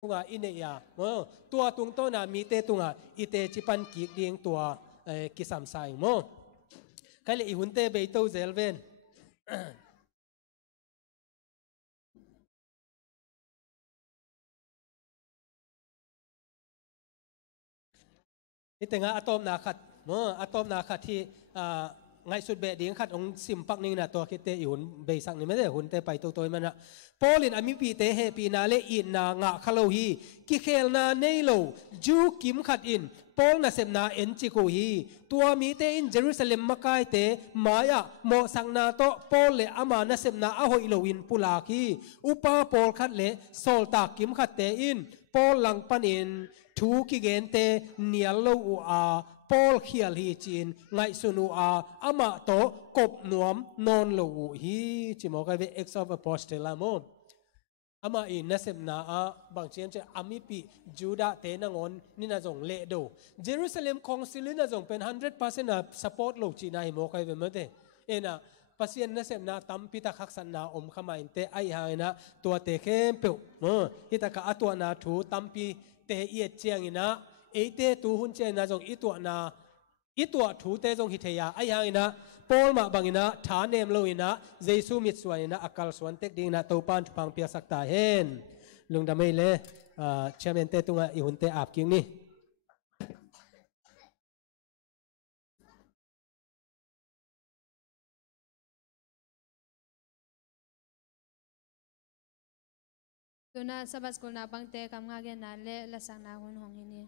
tunga ine ya mo tua tung to na mi te tunga ite chipan ki ding tua kisam sai mo kale I hunte be to zelven itenga atom na khat mo atom na khatที่ngayสุดเบดิ้งขัดองสิมปักนี่นะตัวคิดเตอีหุ่นเบสักนี่ไม่ได้หุ่นเตไปตัวมันนะพอลินอามิปีเตเฮปีนาเลอินนางะขโลฮีกิเคลนาเนโลจูกิมขัดอินพอลนาเซมนาเอ็นจิโกฮีตัวมีเตอินเยรูซาเล็มมากายเตมายะโมสังนาโตพอลเลอามานาเซมนาอโฮอิโลวินปุลาคีอุปาพอลขัดเลโซลตากิมขัดเตอินพอลลังปันอินทูกิเกนเตเนียลโลอูอาพอลเขียลฮีจีนไงสุนูอาอามาโตกบนวมนอนโลอูฮีจิโมกันเวเอ็กซ์ออฟอะพอสเตลามออามาอินนัสเซมนาอาบางเช่นจะอามิปีจูดาเตนังอนนี่น่าจงเลโดเยรูซาเล็มคองซิลิน่าจงเป็น100%นะสปอร์ตโลจีน่าฮิโมกันเวเมื่อเดเอ็นะปัสยันนัสเซมนาตัมพิตาขักสันนาอมขมาอินเตไอหายนะตัวเตเข้มเปียวฮิตากะอัตัวนาถูตัมปีเตเอียดเจียงอินะเอเตตูหุนเจน่าจงอีตัวนาอีตัวถูเตจงฮิตยาไอหางอินะปอลมาบังอินะฐานเนมโลอินะเจซูมิดสวนอินะอักลสวนเทคดิงนะตัวปานพังเปียสักตาเห็นลุงดำไม่เลยเชมเอนเตตุงอีหุนเตอาบกิ้งนี่ตัวน่ะสบัสกุลน่ะบังเตกำงาเกนน่ะเละละสังนาหุ่นของอินี่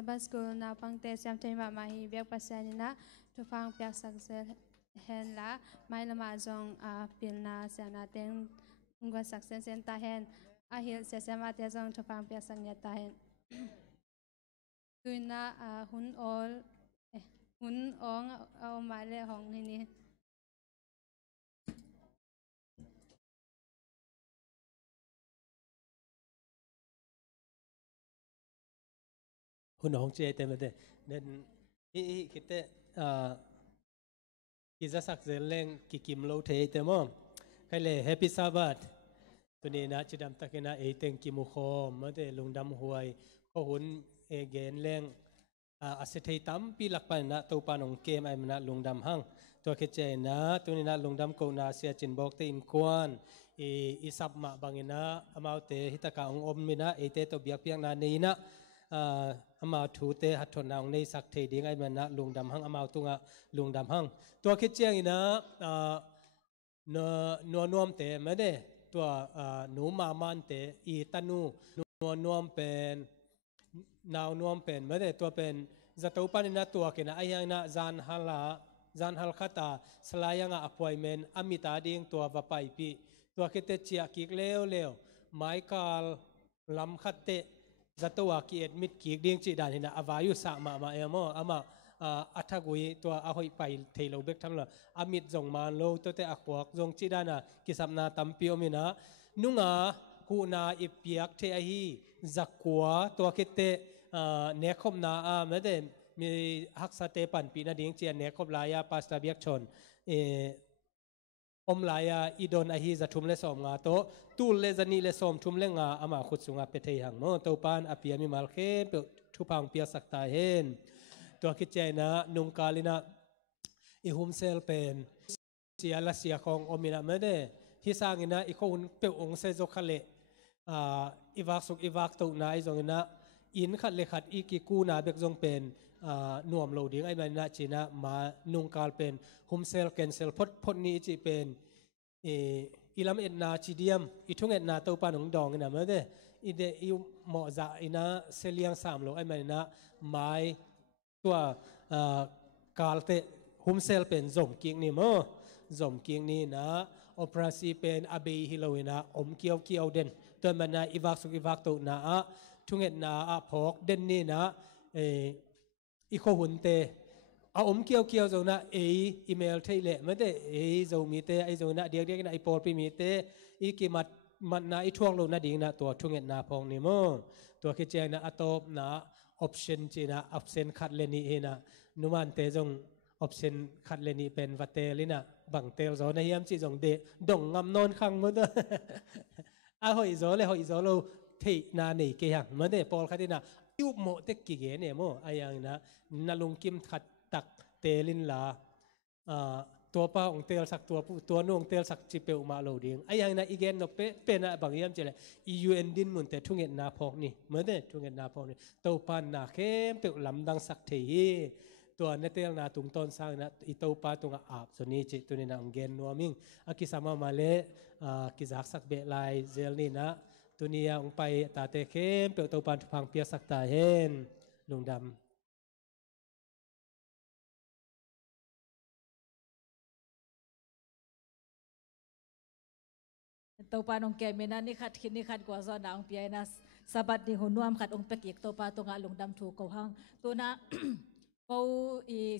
Sabbath school na pangte siam tema mahi biak pasanina tupang piak saksel hen la mai lama zong pilna sana teng ngwa saksen sen ta hen ahil se sama te zong tupang piak sangya ta hen tuina hun ong au male hong hini hun hong che te mate nen i kite kiza sak zeleng kikim lo the te mo kai le happy sabbath tuni na chidam takena e teng kimu khom mate lungdam huai ko hun e gen leng asethei tam pi lakpa na to panong kem ai na lungdam hang to ke che na tuni na lungdam ko na sia chin bok te in kwan isap ma bangina amau te hitaka ong om mina e te to biak piak na neina amau thu te hathon na ong nei sak thei ding ai na lungdam hang amau tunga lungdam hang to ke chiang ina no nuam te ma deตัวหนูมามันเตอีตันูนวมเป็นนาวนวมเป็นเมื่อแต่ตัวเป็นจะตัวปานินาตัวกินะไอ้ยังนะจานฮัลขตาสลายังอภัยเมนอามิตาดิ่งตัววไปปีตัวคิดเตจียกิกเลวไมค์คาลลำขัดเตจะตัวกิเอ็ดมิดกิกดิ่งจีดานเห็นนะอวายุสามาเอโมอามาอัฐกุยตัวอาหอยไปเทโลเบกทั้งละอามิดจงมาโลตัวเตอขวกจงจีดานะกิสัมนาตัมปิโอมินะนุงาหูนาอิเปียกเทอฮีจักกัวตัวคิดเตเนคมนาไม่ได้มีฮักษาเตปันปีนาดิ่งเจียนเนคมลายาปาสตาเบียกชนอมลายาอีดอนอฮีจะทุ่มเลสอมงาโตตูเลจันีเลสอมทุ่มเลงาอามาขุดสุงาเปเทหังโมตัวปานอภิยามิมาลเคเปทุพังเปียสักตาเห็นตัวคิดใจนะนุงกาลินะอิหุมเซลเป็นเสียละเสียของอมินะไม่ได้ที่สร้างอินะอีกคนเปองเซโจคาเลอีวักสุกอีวักตุนาไอจงนะอินขัดเลขัดอีกิกูนาเบกจงเป็นหน่วมโลดิ้งไอมันนะจีนะมานุงกาลเป็นหุมเซลเกนเซลพดนี้จีเป็นอีลำเอ็ดนาจีเดียมอีทุ่งเอ็ดนาตัวปานของดองนะไม่ได้อีเดอีเหมาะจะอินะเซเลียงสามโลไอมันนะไม้ตัวกาลเตหุมเซลเป็นจมกิ้งนี่มั้งจมกิ้งนี่นะโอเปราซีเป็นอาเบฮิโลวินะอมเกี่ยวเด่นตัวมันนะอีวักสุกอีวักตุนะทุ่งเอ็ดนาพอกเด่นนี่นะอีโคหุนเตอมเกี่ยวจงนะอีเมลเทเลไม่ได้จงมีเตไอจงนะเดียกนะไอโปรปีมีเตอีกิมันนะอีท่วงโลนะดิ่งนะตัวทุ่งเอ็ดนาพองนี่มั้งตัวคิดเจงนะอัตบนะoption จีนะ option ขัดเลนี่เองนะนุมันเตจง option ขัดเลนี่เป็นวัตเตลินะบังเตลโซนะยามจีจงเดดงงำนอนขังมั้งตัวหอยโซเลยหอยโซโลที่นาหนีเกี่ยงมั้งเดปอลขัดนะยุบโมเตกิเกเนี่ยมั้งไอ้ยังนะนาลุงกิมขัดตักเตลินลาตัวป้าองเตลสักตัวนุ่งเตลสักจิเปอุมาโลดิ้งไอ้ยังนะอีเกนนกเป็นนะบางยามเจเลยUN ดินมุนแต่ทุ่งเงินนาพอกนี่เหมือนเด้ทุ่งเงินนาพอกนี่ตัวปานนาเข้มเปลำดังสักทีตัวเนเตลนาตุงต้นสร้างนะอีตัวปาตุงอาบส่วนนี้จิตัวนี้นางเกนนัวมิงอากิสามามาเลกิจักสักเบลายเจลนี่นะตัวนี้องไปตาเตเข้มเปลตัวปานพังเปียสักตาเห็นลุงดำตัวปานองแกมินานี่ขัดคิดนี่ขัดกว่าซอนองเปียนะสะบัดนี่หุ่นนุ่มขัดองเป็กอีกตัวปาตัวงาลงดำถูกเขาหังตัวน่ะเขา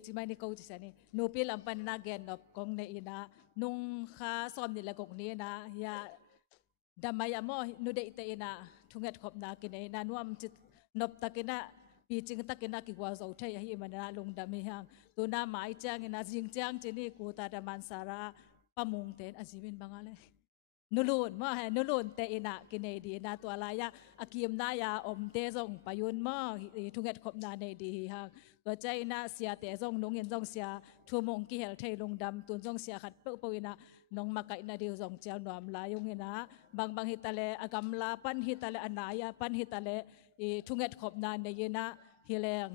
จิไม่นี่เขาจะเสนี่นูปีลำปันนาเกนนบกงในอีนะนุ่งขาซ้อมนี่แหละกงนี้นะยาดำมายามอนูเดอิเตนะทุ่งเงิดขบนากินไอ้นะนุ่มจิตนบตะกินะปีจริงตะกินะกิกว่าเจ้าไทยให้มันนะลงดำไม่ห่างตัวน่ะหมายจ้างนะจริงจ้างเจนี่กูตาดามันสาระปะมงเตนอาชีวินบางอะไรนุลุนมานุลุนเตอินะกินเอดีนะตัวลายะอากิมนายาอมเตจงปยุนมาทุ่งเงิดขบนาในดีฮะตัวใจนะเสียเตจงนงเงินจงเสียทัวมงกิเฮลไทยลงดำตุนจงเสียขัดเปปวินะน้องมาไก่นาเดียวจงเจ้าหนอมลายงเงินะบางฮิตาเลอากำลาปันฮิตาเลอนายาปันฮิตาเลทุ่งเงิดขบนาในเยนะฮิเลง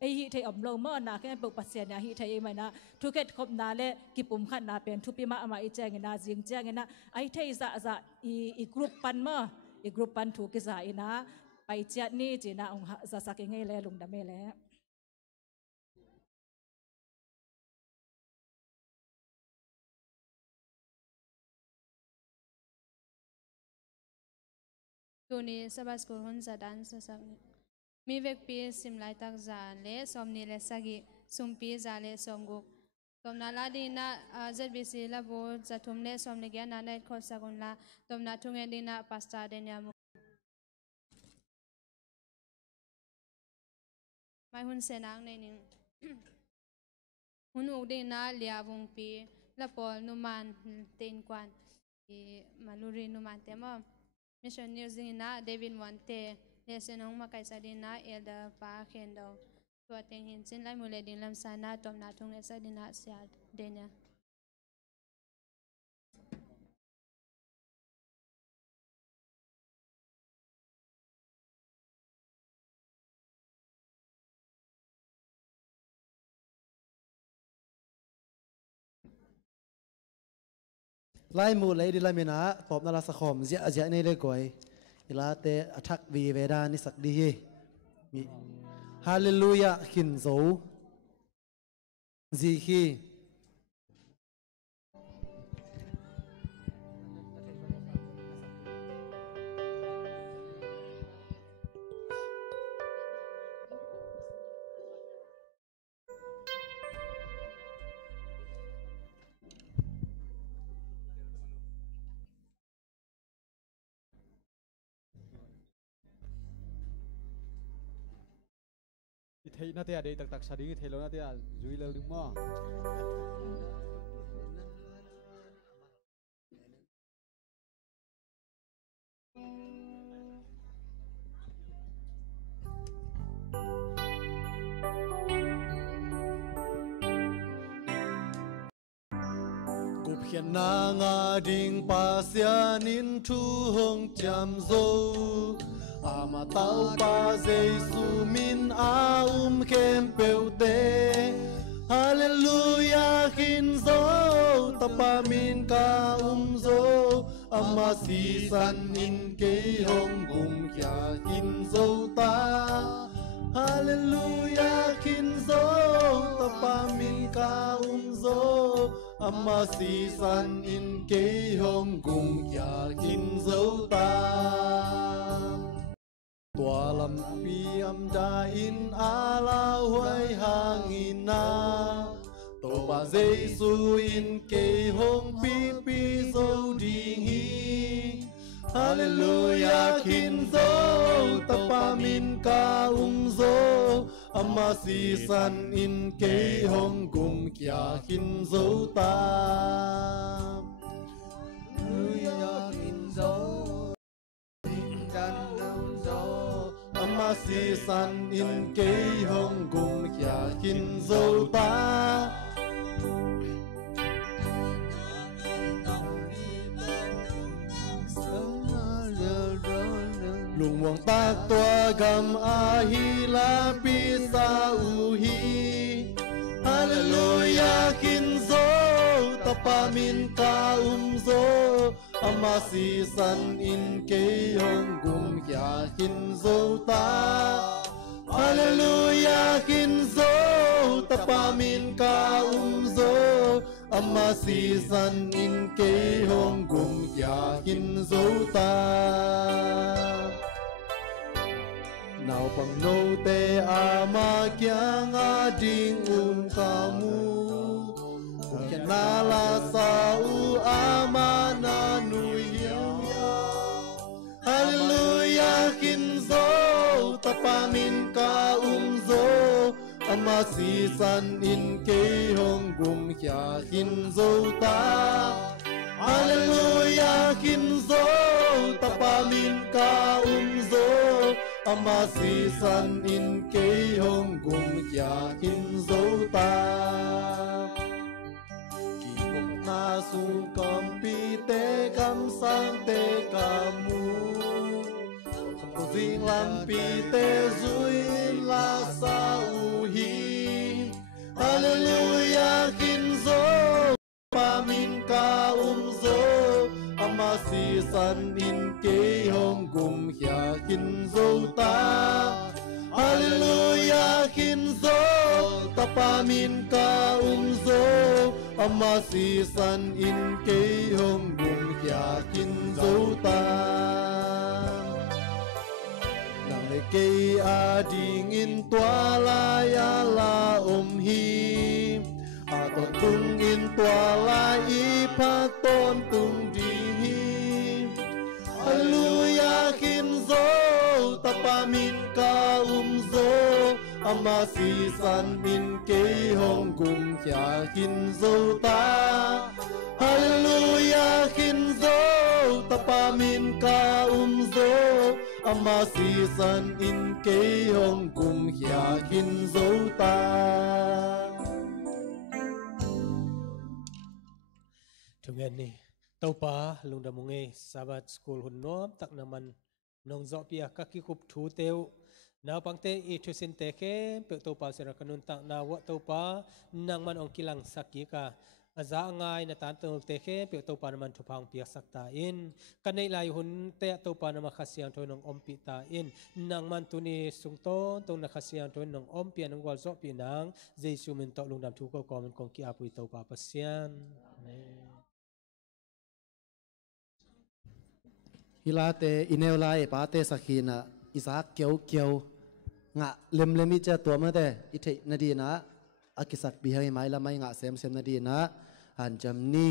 ไอฮิไทยอมโลเมื่อนาแค่ปุกปัสเซียนะฮิไทยไม่นะทุกเกตคบนาเล่กิปุ่มขันนาเป็นทุปิมาอามาอีแจงนะจิงแจงนะไอไทยจะอีกรุ๊ปปันเมื่อกรุ๊ปปันถูกกิจายนะ pai chiat ni chỉ na ông za sak ngay le lung đam le tuni sabas ko hun zadan sa sak mi vek pi sim lai tak za le som ni le sagi sumpi za le somguk tomna la dina zbc la bo zathum le som ne gyan na nai khol sagun la tomna thungen dina pasta denya mu mai hun senang nei ning hun uk dina lia vung pi la pol numan ten kwan e maluri numan tema mission news dina David Monte lesenong makai sadina elda pa khendo tua teng hin sin lai mule din lam sana tomna thung esa dina sia denya lai mu lấy đi lai mina pop na la sa khom zia zia nei le koi ila te athak vi veda ni sak di hi mi hallelujah khin zo zi khi thấy nó thế đây tắc tắc sao đi thấy nó thế duy lâu đúng không cục hiện na nga ding pa sia nin thu hong cham zo ama tau pa Giêsu min kem peu te hallelujah khin zo tapa min ka zo ama si san in ke hong gum kya khin zo ta hallelujah khin zo tapa min ka zo ama si san in ke hong gum kya khin zo ta tua lam pi am da in ala huai hangin na to ba Giêsu in ke hong pi pi zo ding hi hallelujah khin zo tapa min ka zo ama si san in ke hong gum kya khin zo ta hallelujah khin zo si san in ke hong gum kya khin zo ta lung wang ta tua gam a hi la pi sa u hi hallelujah khin zo tapa min ka zo ama si san in ke hong gum kya khin zo ta hallelujah khin zo tapa min ka zo ama si san in ke hong gum kya khin zo ta nào bằng nô te ama kya nga ding ka mu na la sa u ama na nui hallelujah khin zo tapa min ka zo ama si san in ke hong gum kya khin zo ta hallelujah khin zo tapa min ka zo ama si san in ke hong gum kya khin zo ta na su kom pi te kam sang te kamu ko zing lam pi te zui la sa u hi hallelujah khin zo pa min ka zo ama si san in ke hong gum kya kin dâu ta Hallelujah kin dâu tapa min ka dâu ama si san in ke hong bung kya kin dâu ta nang le ke ading in tua la ya la hi a ton tung in tua la i pa ton tung di Hallelujah kin dâu tapa min ka dâu ama si san min ke hong kum kya kin dâu ta Hallelujah kin dâu tapa min ka dâu ama si san in ke hong kum kya kin dâu ta Tungen ni tau pa lung da munge sabat school hun nom tak naman nong zo pia ka ki kup thu teu na pangte I thu sin te ke pe tau pa sera kanun tak na wa tau pa nang man ong kilang sakki ka aza ngai na tan tau te ke pe tau pa naman thu phang pia sakta in kanai lai hun te tau pa na ma khasiang thoi nong om pi ta in nang man tu ni sungton tong na khasiang thoi nong om pi nang wal zo pi nang jesu min to lung dam thu ko ko man kong ki apui tau pa pasian Hilate ineulai pate sakhina Isaac kiau nga lem cha tua ma te I thei na di na akisak bihai mai la mai nga sem na di na han jam ni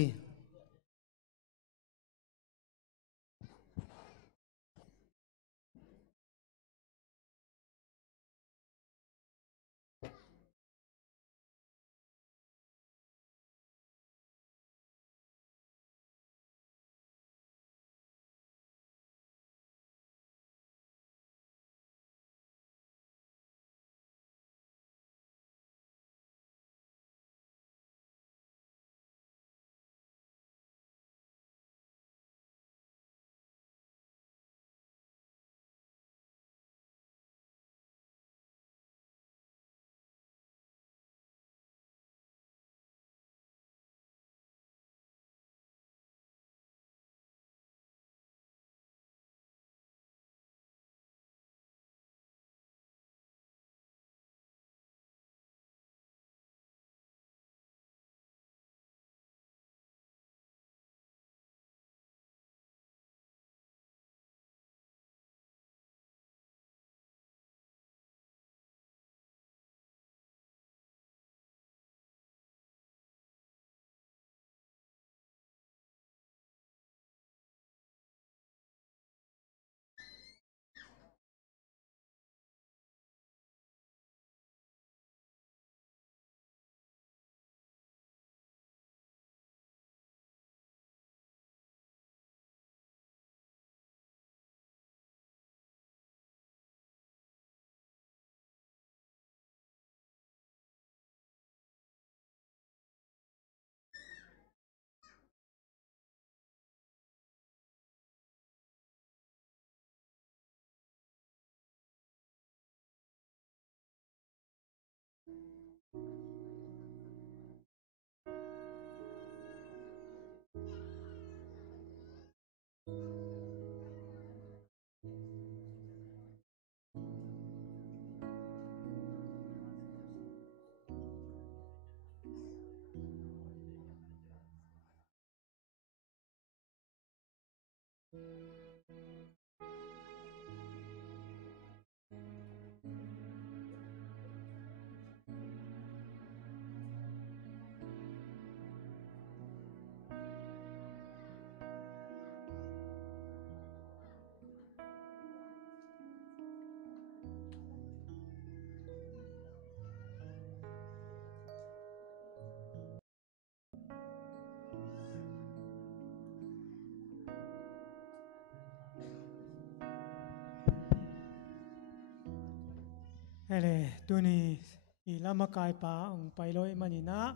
Ele tuni ilama kai pa ong pailoi manina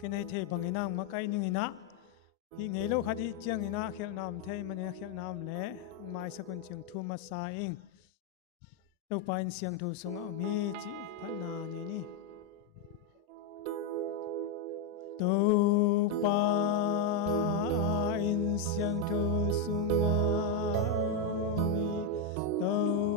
kenai the bangina makai ningina I ngelo khadi chiang ina khel nam thei mane khel nam le mai sakun chiang thu ma sa ing to pain siang thu sunga mi chi phatna ni ni to pa in siang thu sunga mi to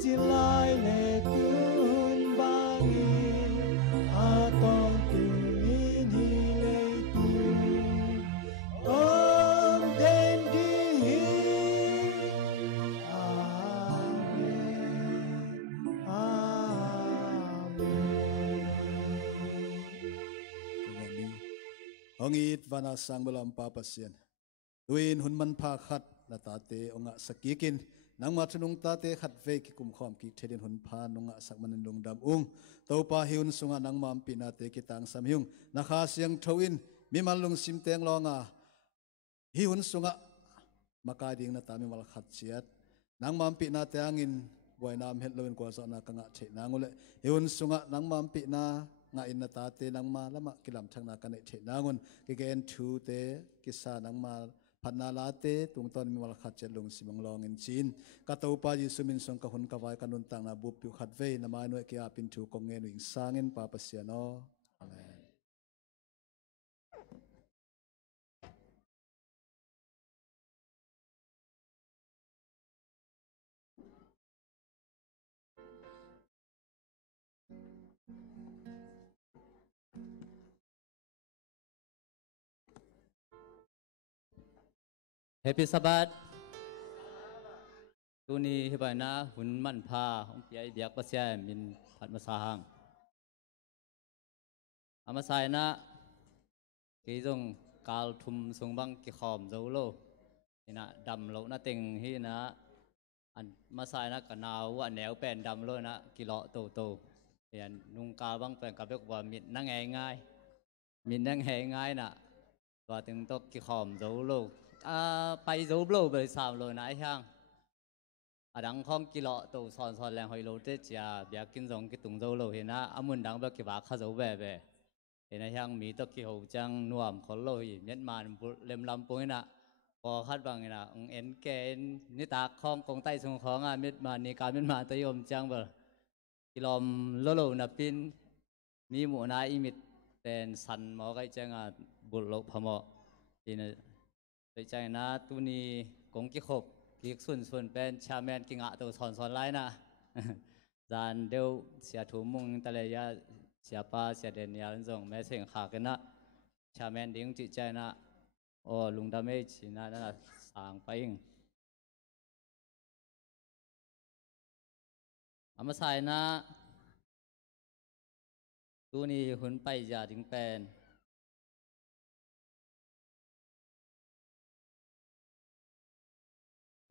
chỉ lại lệ tuôn bang a tong tu in hi lệ tu om den di amen amen Ông ít và na sang balam papa sian tuin hun man pha khat na ta te onga sakikin nang ma thunung ta te khat ve ki kum khom ki thedin hun pha nunga sak man lung dam to pa hiun sunga nang mam pi na te ki tang sam hiung na kha siang thoin mi mal lung sim teng longa hi hun sunga maka ding na ta mi mal khat chiat nang mam pi na te angin boy nam het loin ko sa na ka nga the nangule hi hun sunga nang mam pi na nga in na ta te nang ma lama kilam thang na ka ne the nangun ki gen thu te ki sa nang maพันนาลาเตตุงตอนมีวัลขัดเจลุงสิมังลองอินจีนกาตูปายิสุมินสงกหุนกวายกันุนตังนาบุปผิวขัดเวนามาหน่วยกีอาปินถูกงเงินอิงสร้างเงินปาปเสียนออาเมน Happy Sabbath ตัวนี้ให้ไปนะหุ่นมันพาของพี่ไอเดียกประเสียมินผัดมาสาหังอามาใส่นะกี่จงกาลทุมทรงบังกี่ขอมเจ้าโลนี่นะดำโลนะเต็งที่นะอันมาใส่นะกันนาวว่าแนวแป้นดำโลนะกิโลโตโตเห็นนุ่งกาบังแป้นกับเรียกว่ามิดนั่งง่ายมิดนั่งง่ายนะตัวถึงตกกี่ขอมเจ้าโลไปเจ้าโลไปสามโลนะไอ้ช่างดังของกิโลโตสอนแรงหอยโลเตจียเบียกินสองกิตุงโจโลเห็นนะอามุนดังแบบกี่บาข้าโจแบบเห็นนะยังมีตะกี้หูจังนวมขอโลหิเมียนมาเล็มลำปุ้ยนะพอคัดบางนะเอ็นแกนนิตาคองกงใต้ทรงของเมียนมานี่การเมียนมาตะยมจังแบบกิโลมโลนับปินมีหมูนาอิมิตเป็นสันหมอไก่จังบุญโลพมอที่นะไปใจนะตัวนี้กงกี่ขบกิกส่วนเป็นชาแมนกิงะตัวสอนไล่นะจานเดียวเสียถุงมุงตะเลยยาเสียป้าเสียเดนยาลันส่งแม่เสียงขากันนะชาแมนดิ้งจิตใจนะโอ้ลุงดาเมจนะนั่นสางไปอิงอามาใส่นะตัวนี้หุ่นไปยาดิ้งเป็น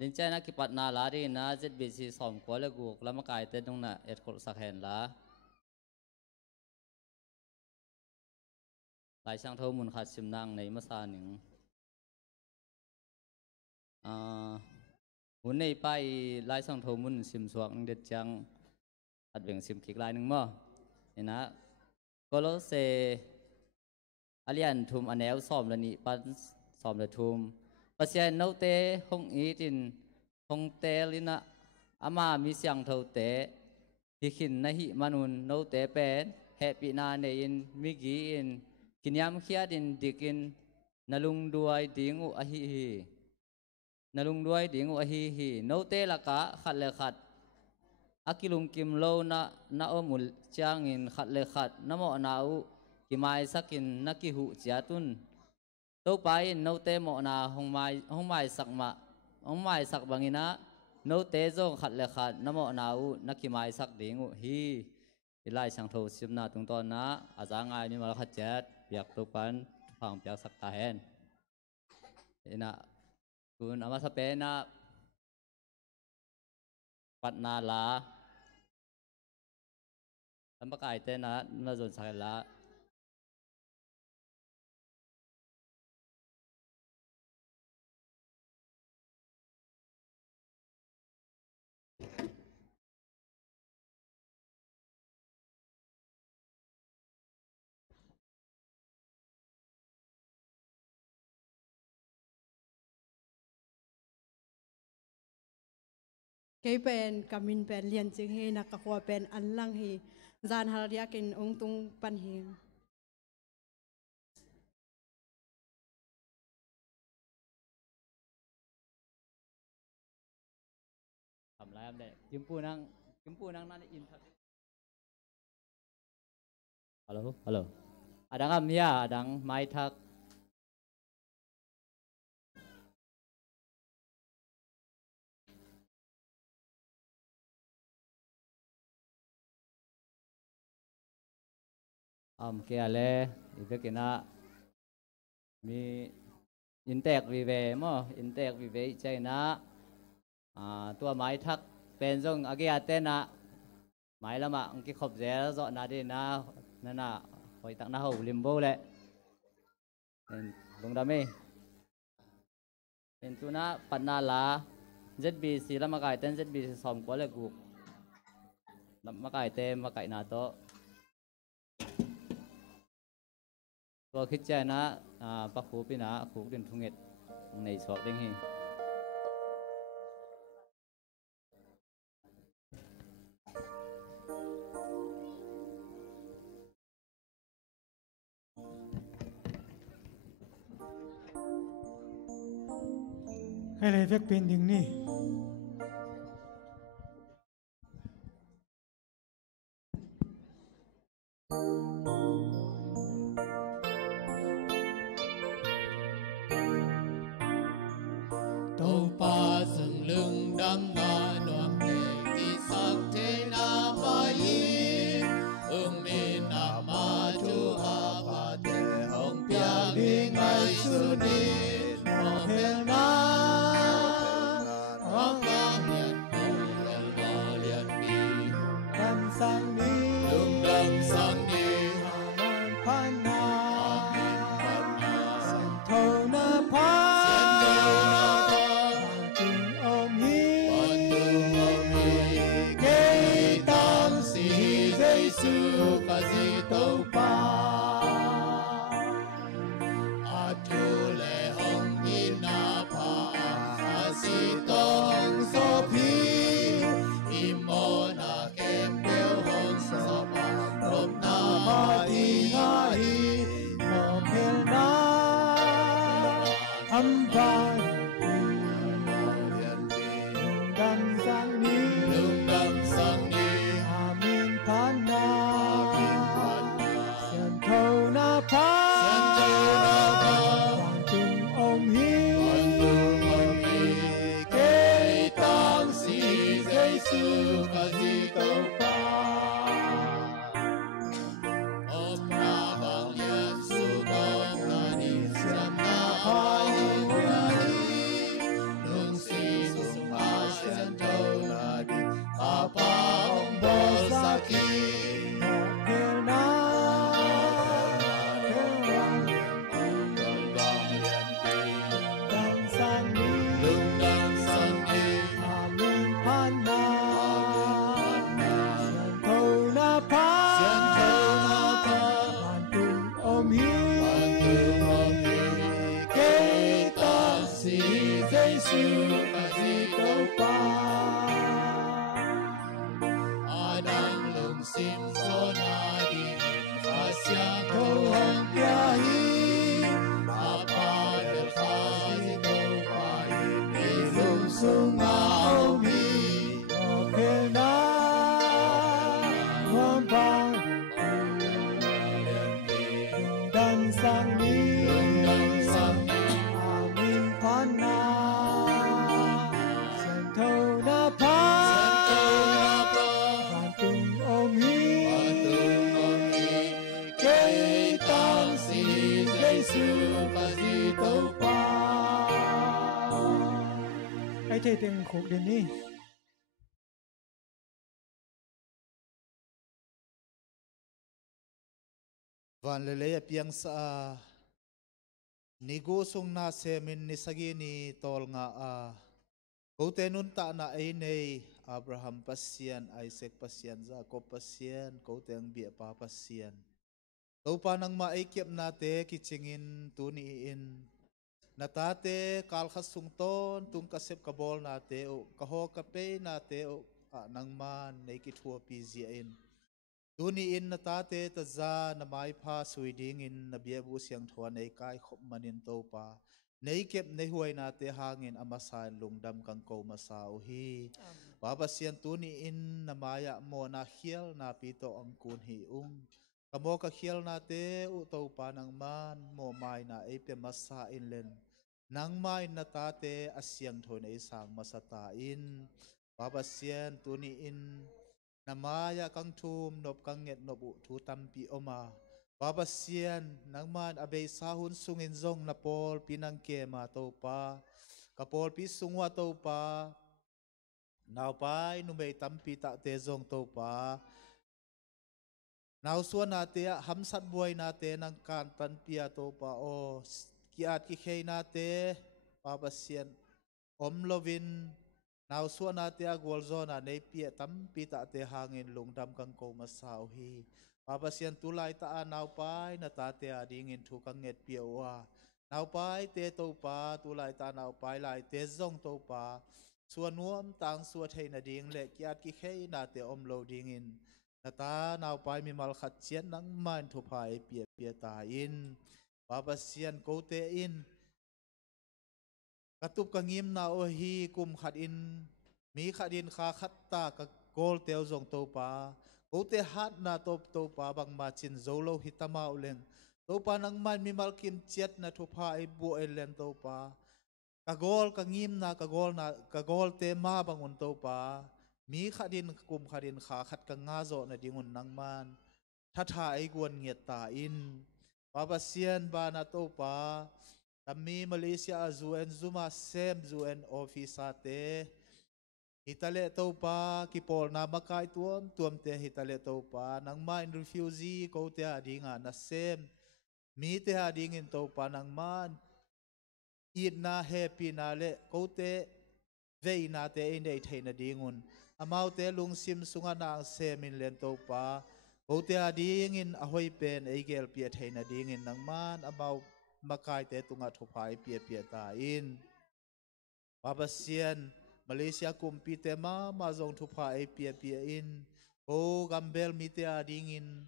ดินใจนักกิปัตนาลาดีนะเจ็ดบีซีสอมขวาเลกูกแล้วมากายเต้นตรงน่ะเอ็ดกดสักเห็นละหลายช่างเท่ามุนขัดสิมนางในมาซาหนึ่งหุ่นในไปหลายช่างเท่ามุนสิมสวกนึงเด็ดจังอัดเบี่ยงสิมขีกลายหนึ่งมั้งนี่นะก็แล้วเซอาเลียนทุมอันแนวสอมละนี่ปันสอมละทุมปัจจัยโนเตหงอีดินหงเตลินะอามามีเสียงเท่าเตที่ขินนะหิมานุนโนเตเป็นแฮปีนาเนอินมิกีอินกินยามเขียดินดิกินนลุงด้วยดิงอุอหิฮีนลุงด้วยดิงอุอหิฮีโนเตละกะขัดเลขัดอากิลุงกิมโลนะอมุลจางอินขัดเลขัดนะโมนาอุกิมายสักินนักิหุจาตุนตัวไปโนเตโมนาหงไม้สักมาหงไม้สักบางอินะโนเตจงขัดเลขัดนโมนาอุนักขีไม้สักดิ่งอุฮีไล่ช่างโทสิมนาตรงตอนนะอาจารย์ไงมีมาขัดเจ็ดเปียกตัวปันฟังเปียกสักตาเห็นนะคุณอามาสเปนะปัตนาลาตั้งประกายเต้นนะน่าสนใจละcái bên kamin bên liền chừng hi nak kwa bên an lang hi zan haria kin ong tung pan hiทำไรอันเด็ก Kimpu nang nani in thak. Halo. Adang am ya, adang mai thak. Ke ale ivekina mi intek vive mo intek vive China tua mai thak pen jong agi atena mai lama angki khop zel zo na de na nana hoi tak na ho limbo le lung dame pen tu na panna la ZBC lama kai ten ZBC som ko le gu lama kai te ma kai na toตัวคิดใจนะปักหูปีนะหูดินทุ่งเอ็ดในสอบเด้งหิให้เลยเวกเป็นดิ่งนี่Pa dừng lưng đắm ngã noam đề kỳ sắc thế na mai min na ma chu a pa đề hong pia đi ngay su đi mo hel na hong na hiền hong leng lo lian đi đam sang đi lưng đam sang đi man pan na san thâu na pa Giêsu kazi tàu pa atu le hong ina pa asitong sopi imona kem deu hong sopa rom na pa ingai mo pel na amban dam sang ni Panna, Sian thâu na pa, Hoàng tung ôm hi, Kê tang si Giêsu kazi tàu pa, Om na bang lian su gong na ni siam na pa hi, Nung si sung ha sian thâu na di, Apa om bol saki. Adang lung sim zona di Asia kau hong piahi Apa del fazi kau pai Di lung sungau mi Opel na Wampang Dan sang ni Amin panna Santau na paไอ้เจเต็งขกเดนนี่วันเลเลยเพียงสะนิโกสงนาเซมินนิสกีนีตอลงากูเตนุนตานาไอเนยอับราฮัมปัสเซียนไอเซกปัสเซียนจาโคปัสเซียนกูเตงเบียปาปัสเซียนตัวปานังมาไอเก็บนาเตกิจิงินตุนีอินนาตาเตกาลขัดสุงต้นตุงกเซบกบอลนาเตโอกะฮอกะเปนาเตโอนังมาในกิทัวปีเซียอินตุนีอินนาตาเตตะจานาไมพาสุยดิงอินนาเบียบุเสียงทวนในกายขบมันินโตปา nei kep nei huai na te hangin amasan lungdam kang ko masau hi baba sian tu ni in namaya mo na khial na pito ang kun hi kamo ka khial na te u to pa nang man mo mai na e pe masa in len nang mai na ta te asyang thoi nei sang masata in baba sian tu ni in namaya kang thum nop kang nget nobu thu tampi oma Baba sian nang man abay sahun sungin zong na pol pinang kema to pa kapol pi sungwa to pa naw pai numay tampi ta te zong to pa naw suan nate hamsat buhay nate nang kantan pia to pa o kiat ki khay nate Baba sian omlovin naw suan nate agwal zona nay pia tampi ta te hangin lungdam kang ko masaw hi Baba sian tulay taan naw pai na tate adingin tukang nget piawa naw pai te to pa tulay ta naw pai lai te zong to pa suanuam tang suat hay na ding le kiat ki khay na te omlo dingin na ta naw pai mi mal khat chian nang man thu pai pia pia ta in Baba sian ko te in katup kangim na o hi kum khat in mi khat in kha khat ta ka kol teo zong to pa Ote hat na top to pa bang machin zolo hitama ulen to pa nang man mi malkim chet na thopa ai bu elen to pa kagol kangim na kagol te ma bangun to pa mi khadin kum khadin kha khat ka nga zo na dingun nang man thatha ai gon nget ta in baba sian ba na to pa tammi Malaysia azuen zuma sem zuen office ate Hitale to pa kipol na makai tuam te hitale to pa nang man refugee ko te adinga na sem mi te adingin to pa nang man it na happy na le ko te vei na te indei theina dingun amau te lung sim sunga na semin len to pa ko te adingin ahoi pen eigel pia theina dingin nang man amau makai te tunga thopai pia ta in Baba sian Malaysia kumpite ma zong thupa ai pia in o gambel mi te adingin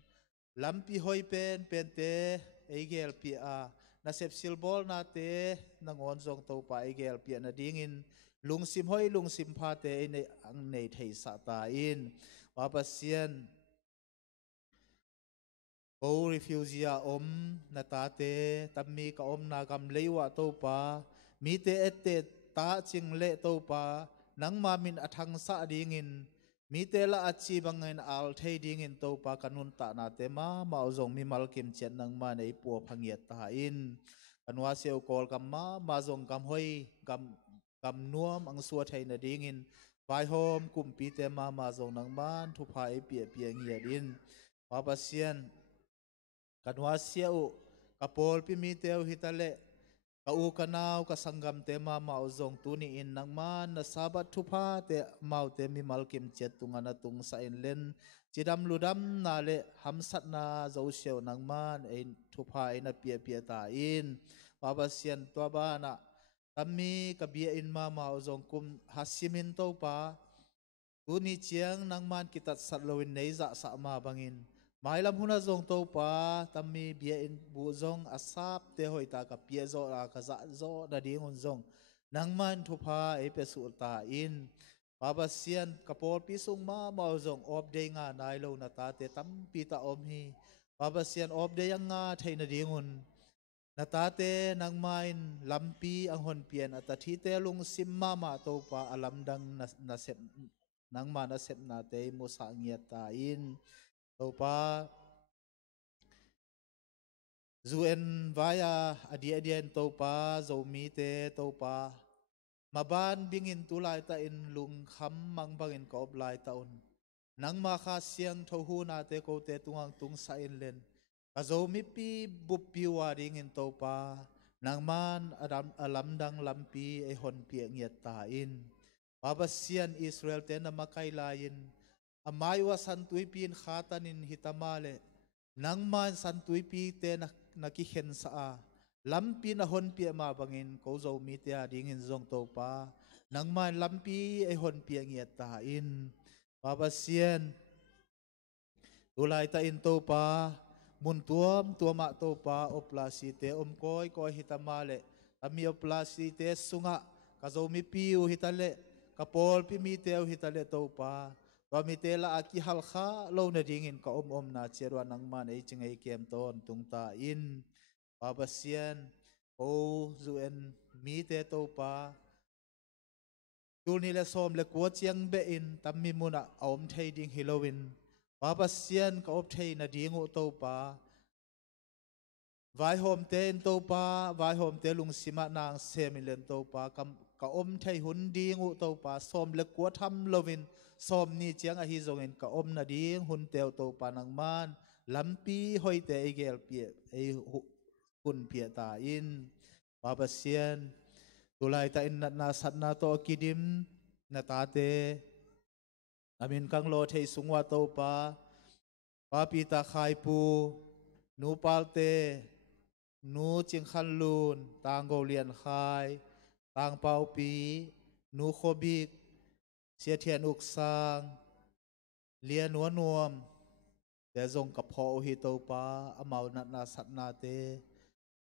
lampi hoi pen te eigel pia na sep silbol na te nangon zong to pa eigel pia na dingin lungsim hoi lungsim pha te nei ang nei thei sa ta in Baba sian o refugee om na ta te tammi ka om na gam leiwa to pa mi te ette ta ching le to pa nang mamin athang sa dingin mi te la achi bangin al thei dingin to pa kanun ta na te ma zong mi mal kim chen nang ma nei pu phangiat ta in kanwa seo kol kam ma zong kam hoi kam nuam ang suat thei na dingin vai hom kum pi te ma zong nang man thu phai pia ngia din Baba sian kanwa seo kapol pi mi teo hitale Kau kanau ka sanggam te ma zong tuni in nang man na sabat thupa te mau te mi malkim chet tunga na tung sa in len chidam ludam na le hamsat na zo seo nang man ein thupa ina pia ta in Baba sian to ba na tammi ka bia in ma zong kum hasimin to pa tuni chiang nang man kitat satlowin nei za sa ma bangin Mai lam huna zong to pa tammi bia in bu zong asap te hoi ta ka pia zo la ka za zo da ding on zong nang man thu pha e pe su ta in Baba sian kapol pi sung ma zong op de nga nai lo na ta te tam pi ta om hi Baba sian op de yang nga theina ding on na ta te nang main lampi ang hon pian ata thi te lung sim ma to pa alam dang na sep nang ma na sep na te mo sa ngiat ta in to pa zuen vaya adien to pa zo mi te to pa maban bingin tulai ta in lung kham mang bangin ko blai taun nang ma kha siang tho hu na te ko te tungang tung sa in len ka zo mi pi bu pi wa ding in to pa nang man alam dang lampi e hon pi ngiat ta in Baba sian Israel te na makai lain amai wa santui pin khatanin hitamale nang man santui pi te na ki khen sa a lampi na hon pi ma bangin ko zo mi te ding in zong to pa nang man lampi e hon pi ngiat ta in Baba sian ulai ta in to pa mun tuam tuama to pa opla si te koi hitamale tamio plasi te sunga ka zo mi piu hitale ka pol pi mi teu hitale to pa to mi te la aki hal kha lo na ding in ka om na cherwa nang man ei chingai kem ton tung ta in baba sian o zu en mi te to pa tu ni le som le ko chiang be in tammi muna om thei ding hilowin baba sian ka op thei na ding o to pa vai hom ten to pa vai hom te lung sima nang semilen to pa ka om thei hun ding u to pa som le ko tham lovin som ni chiang a hi zong in ka om na ding hun teo to pa nang man lampi hoi te egel pie ei hun pie ta in baba sian tulai ta in na sat na to kidim na ta te amin kang lo thei sungwa to pa pi ta khai pu nu palte nu ching khan lun tang go lian khai tang pau pi nu khobik sia thian uk sang lian nuam te zong ka pho hi to pa amau na sat na te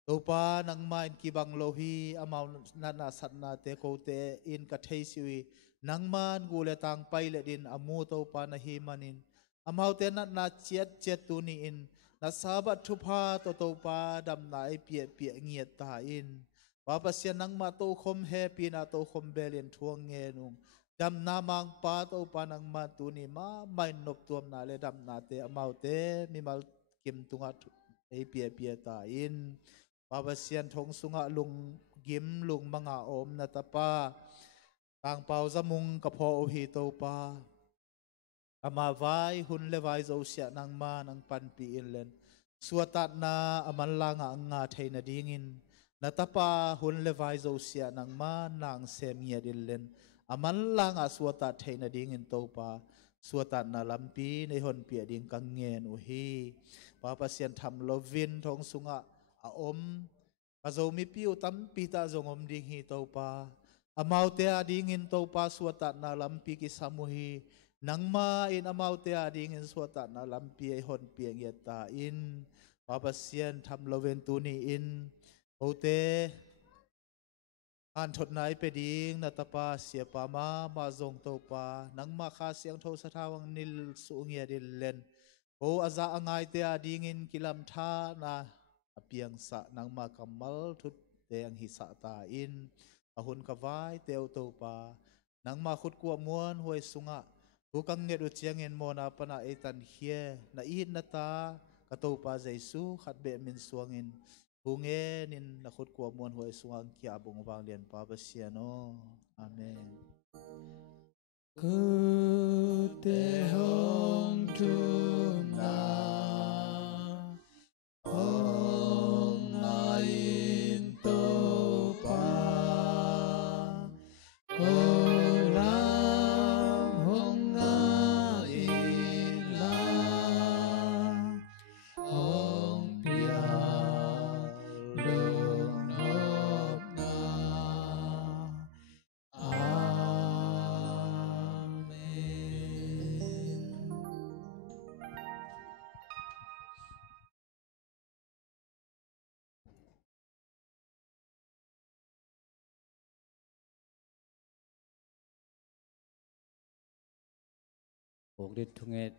to pa nang main ki bang lo hi amau na sat na te ko te in ka thei siwi nang man gu le tang pai le din amu to pa na hi manin amau te na chet tu ni in na sabat thu pha to pa dam nai pie ngiat ta in papa sian nang ma to khom he pi na to khom belen thuang nge nung dam na mang pa to pa nang ma tu ni ma mai nop tuam na le dam na te amau te mi mal kim tunga ei pie ta in papa sian thong sunga lung gim lung manga om na ta pa tang pau zamung ka pho hi to pa ama vai hun le vai zo sia nang ma nang pan pi in len suatat na aman langa nga theina dingin natapa hun le vai zo sia nang ma nang sem ngia din len aman langa suatat theina dingin to pa suatat na lampi nei hon pi ding kang ngen u hi papa sian tham lovin thong sunga a om ka zo mi piu tam pi ta zong om ding hi to pa amau te adingin to pa suatat na lampi ki samuhi nang ma in amau te ading in suata na lampi ai hon piang yata in papa sian tham loven tu ni in ote an thot nai pe ding na tapa sia pa ma zong to pa nang ma kha siang tho sa thawang nil su ngia dil len o aza angai te ading in kilam tha na apiang sa nang ma kamal thut te ang hi sa ta in ahun ka vai teo to pa nang ma khut kwa muan huai sunga bukang nge du chiang en mona pana etan hie na i na ta ka to pa jaisu khat be min suangin bunge nin na khut kwa muan huai suang kya bung wang lian pa ba siano amen ku te hong tum na hong na in to pa Bốc đi thung et,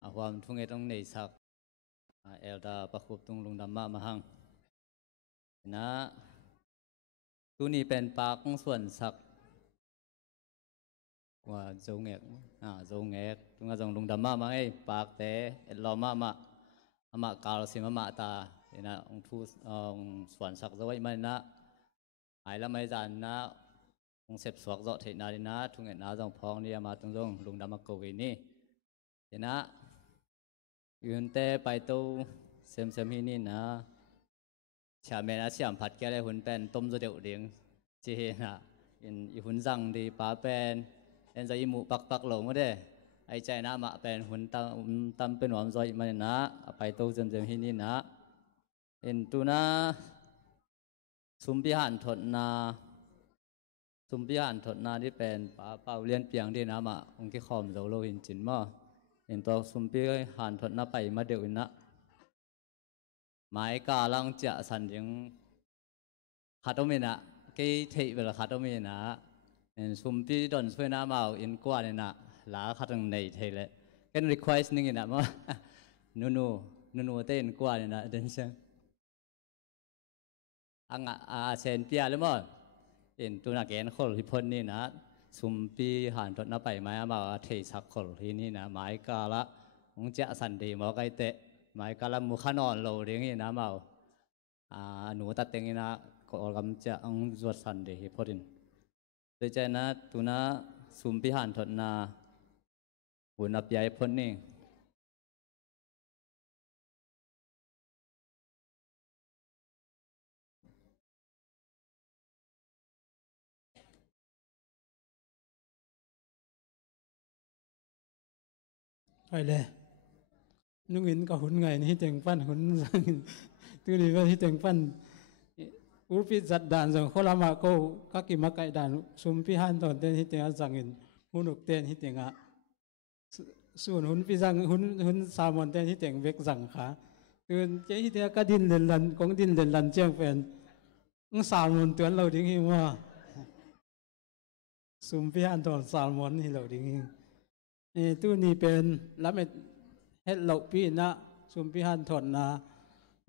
awam thung et ông nei sak, elda pakhup tung lung damma mahang. Na, tu ni pen pak suan sak, wa dâu ngek, tung azong lung damma mahang pak te et loma ama kal sim ama ta, na ông thu ông suan sak dâu mai na, ai la mai zan na, ông xếp suak dọ thế na đi na thung et na dòng phong đi ama tung dong lung damma cầu cái ni. Thế na yun te pai tu xem hi ni na cha mẹ na siam phat ke le hun pen tom zo deu ding chi na in hun rang di pa pen en za imu pak lo mo de ai chai na ma pen hun tam pen wam zoi ma na pai tu xem hi ni na in tu na sum pi han thot na di pen pa pau lian piang di na ma ong ki khom zo lo hin chin ma in to sumpi han thot na pai ma deu na mai ka lang cha san jing ขัดเอาเมนะเกยเทเวลาขัดเอาเมนะซุมปีดอนช่วยน้ำเอาอินกว่าเนี่ยนะหลาขัดตรงในเทเลยกัน request นึงนะมั้งนูเต้นกว่าเนี่ยนะเดินเชิงเซนเปียเลยมั้งตัวนักเรียนคนที่พ้นนี่นะซุมปีหันรถน้าไปไหมมาเทสักคนที่นี่นะหมายกาละมึงจะสันดีมาไกเตะหมายกาละมุขนอนเราเรียงนี่นะมาหนูตัดเต็งนี่นะก็กำจะองจวดสันดีพอดินโดยใจนะตัวนะซุมปีหันรถนาบุญนับใหญ่พ้นนี่ไปเลยนุ่งอินกับหุ่นไงนี่แต่งปั้นหุ่นสังตัวนี้ว่าที่แต่งปั้นอุปิจัดด่านส่งโคลามาโกกักกิมาไกด่านซุมพิฮันตอนเต้นที่แต่งสังอินหุ่นอุกเต้นที่แต่งส่วนหุ่นพิจังหุ่นสามวันเต้นที่แต่งเวกสังขาตื่นเจ้าที่แต่งก็ดินเดินลันของดินเดินลันเจียงเป็นสามวันเตือนเราดิ้งหิมว่าซุมพิฮันตอนสามวันที่เราดิ้งหิตัวนี้เป็นรับเฮ็ดเหล่าปีนะซุมพิฮันถอนนา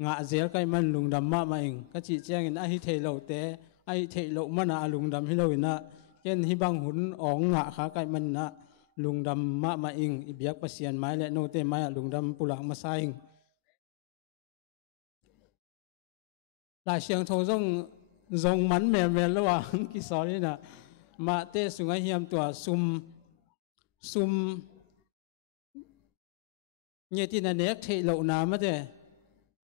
งะเสียใกล้มันลุงดำมาเองก็จีแจ้งอินไอเทเหล่าแต่ไอเทเหล่ามันลุงดำให้เราอินะเช่นที่บางหุ่นอ๋องงะขาใกล้มันนะลุงดำมาเองอิบยักประเสียนไม้และโนเตไม้ลุงดำปุลักมาใส่หลายเชียงทงส่งมันแม่ระหว่างกิสอนี่นะมาเตสุงไอเฮียมตัวซุมเนี่ยที่นั่นเอกเทเหล่านามาเต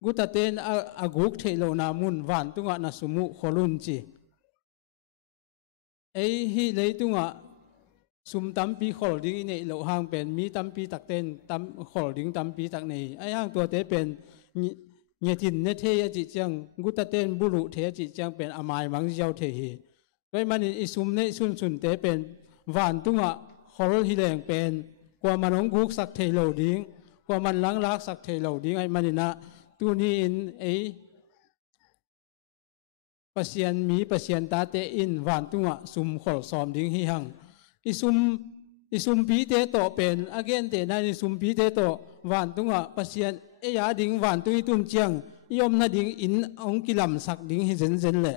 กุตเตนอากุกเทเหล่านามุนหวานตุงะนาสมุขลุนจีไอฮีเลยตุงะซุมตั้มปีขอลดิ้งในเหล่าห้างเป็นมีตั้มปีตักเต้นตั้มขอลดิ้งตั้มปีตักในไอห้างตัวเตเป็นเนี่ยที่เนี่ยเทยจิจังกุตเตนบุรุเทยจิจังเป็นอามายมังเจ้าเทหีไว้มันอิซุมเนี่ยสุนเตเป็นหวานตุงะขอลฮิแรงเป็นกว่ามันองกุกสักเทเหล่าดิ้งกว่ามันล้างลักสักเทเหล่าดิ้งไอมันนะตัวนี้อินไอปัสยันมีปัสยันตาเตอินหวานตุงะซุมขอลสอมดิ้งฮิหังอิซุมปีเตโตเป็นอาเกนเตนันอิซุมปีเตโตหวานตุงะปัสยันเอียดิ้งหวานตุยตุนเจียงยอมนาดิ้งอินองกิลำสักดิ้งฮิเซนเซนเล่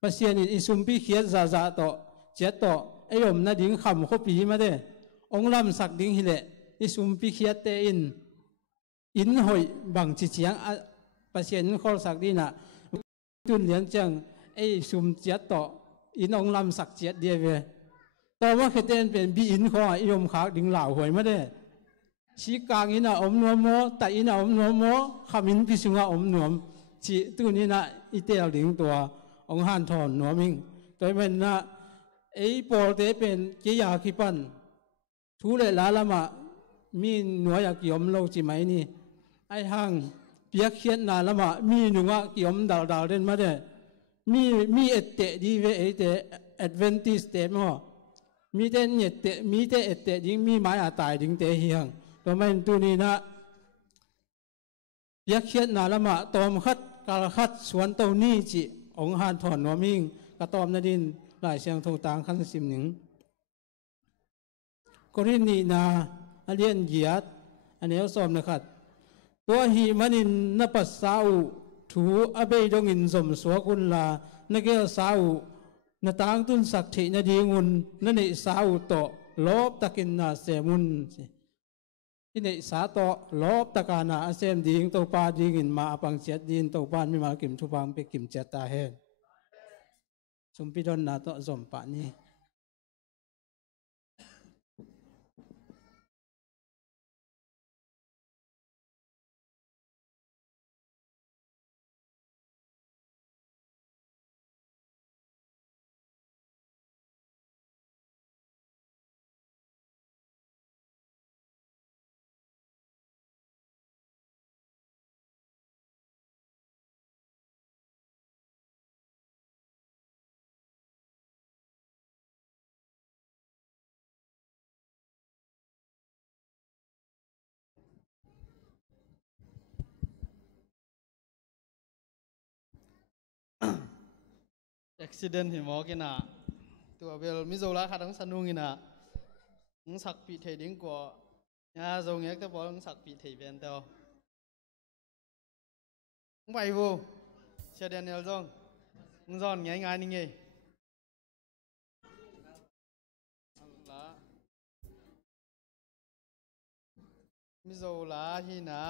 ปัสยันอิซุมปีเขียซาโตเจโตเอยอมนาดิ้งคำขบปีมาเดองลำสักดิ้งฮิเล่อิซุมปีเขียเตอินหอยบางจีเจียงปัสยันขอสักดีนะตุนเลียนจังไอซุมเจโตอินองลำสักเจเดียเวต่อว่าเคเตนเป็นบีอินของอิยมขาดิ้งเหล่าหวยมาเด้ชีกางอินะอมนวมโมแต่อินะอมนวมโมขมินพิสุงะอมนวมชีตัวนี้นะอิเตลดิ้งตัวองหันทอนนวมิงตัวเป็นนะไอปอลเตเป็นเกียาคิปันทุเรลาละมามีหน่วยอยากยอมโลจิไหมนี่ไอห้างเปียกเขียนนาละมามีหนุ่งยอมดาวเด่นมาเด้มีเอเตดีเวเอเตแอดเวนติสเตมอมีแต่เนี่ยเตมีแต่เอเตยิ่งมีไม้ตายยิ่งเตเฮียงตัวมันตัวนี้นะเปียกเขียนนาละมาตอมคัดกาลคัดสวนเต้านี่จิองหานถอนนวมิงกระตอมนาดินหลายเสียงทงต่างขั้นสิบหนึ่งกรณีนาอเลียนเหยียดอันนี้เอาสอบนะครับตัวหีมันินนปัสสาวถูอเบยดงินสมสวกุลลานเกลสาวนาต่างตุนสักถินาดีงุนนั่นเอสาวโตลบตะกินนาเสมุนที่เนสาโตลบตะกานาเสมดิงโตปาดิงินมาปังเจ็ดดินโตปานไม่มากิมทุพังไปกิมเจ็ดตาเฮนสมปิดอนนาโตสมปานี้ accident hi mo ke na tua bel mi zo la khat ang sanung ina ng sak pi thei ding ko ya zo ngek ta bol ng sak pi thei ben to ng bai vu che Daniel zong ng zon ngai ngai ni nge la mi zo la hi na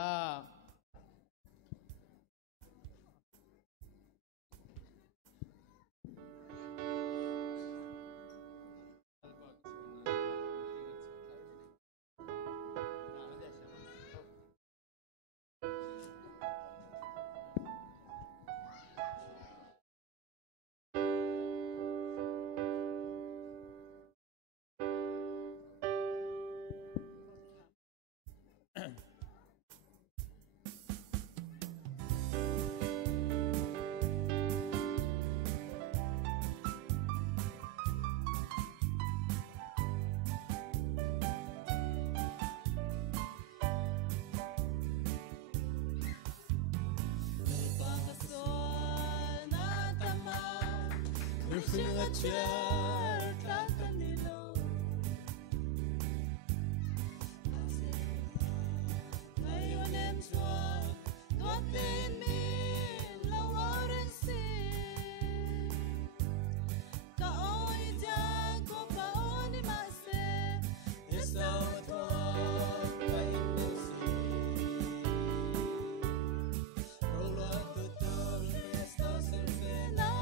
Sing a chair, Takanilo. Ngayon em chua, duatin min lawaran si. Kaoy diyan ko paon ni Mase, isaw tuwag kain ng si. Rolo tutol, fiesta sin final.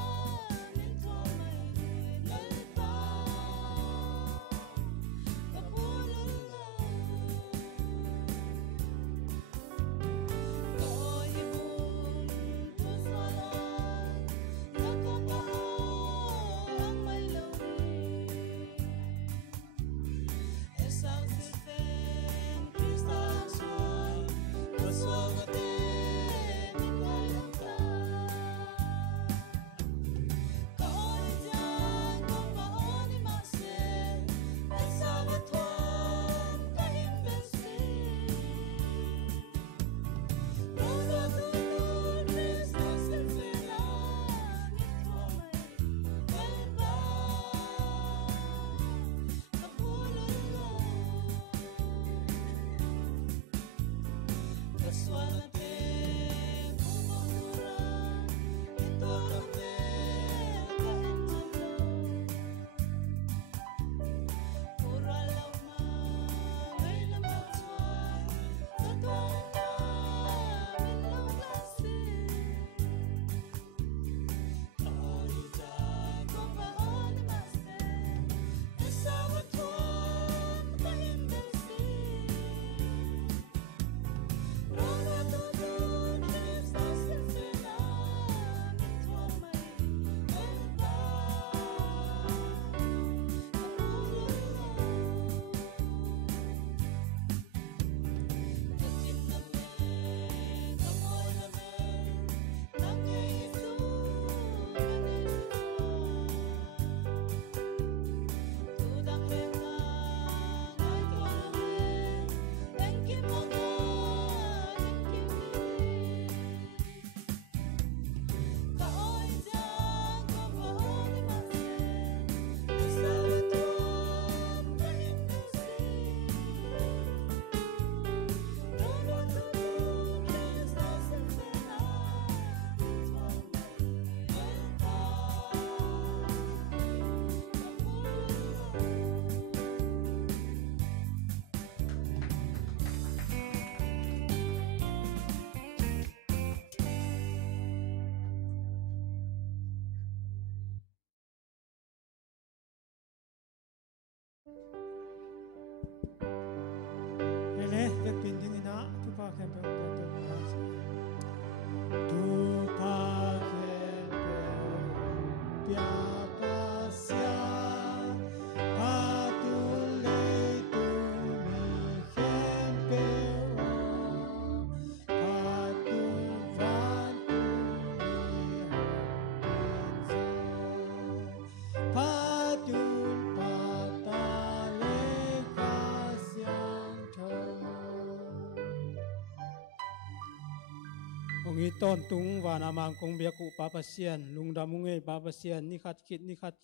องค์ต้นตุงวานามางคงเบียกุปาปเซียนลุงดามุงเอปาปเซียนนิคัดคิดนิคัด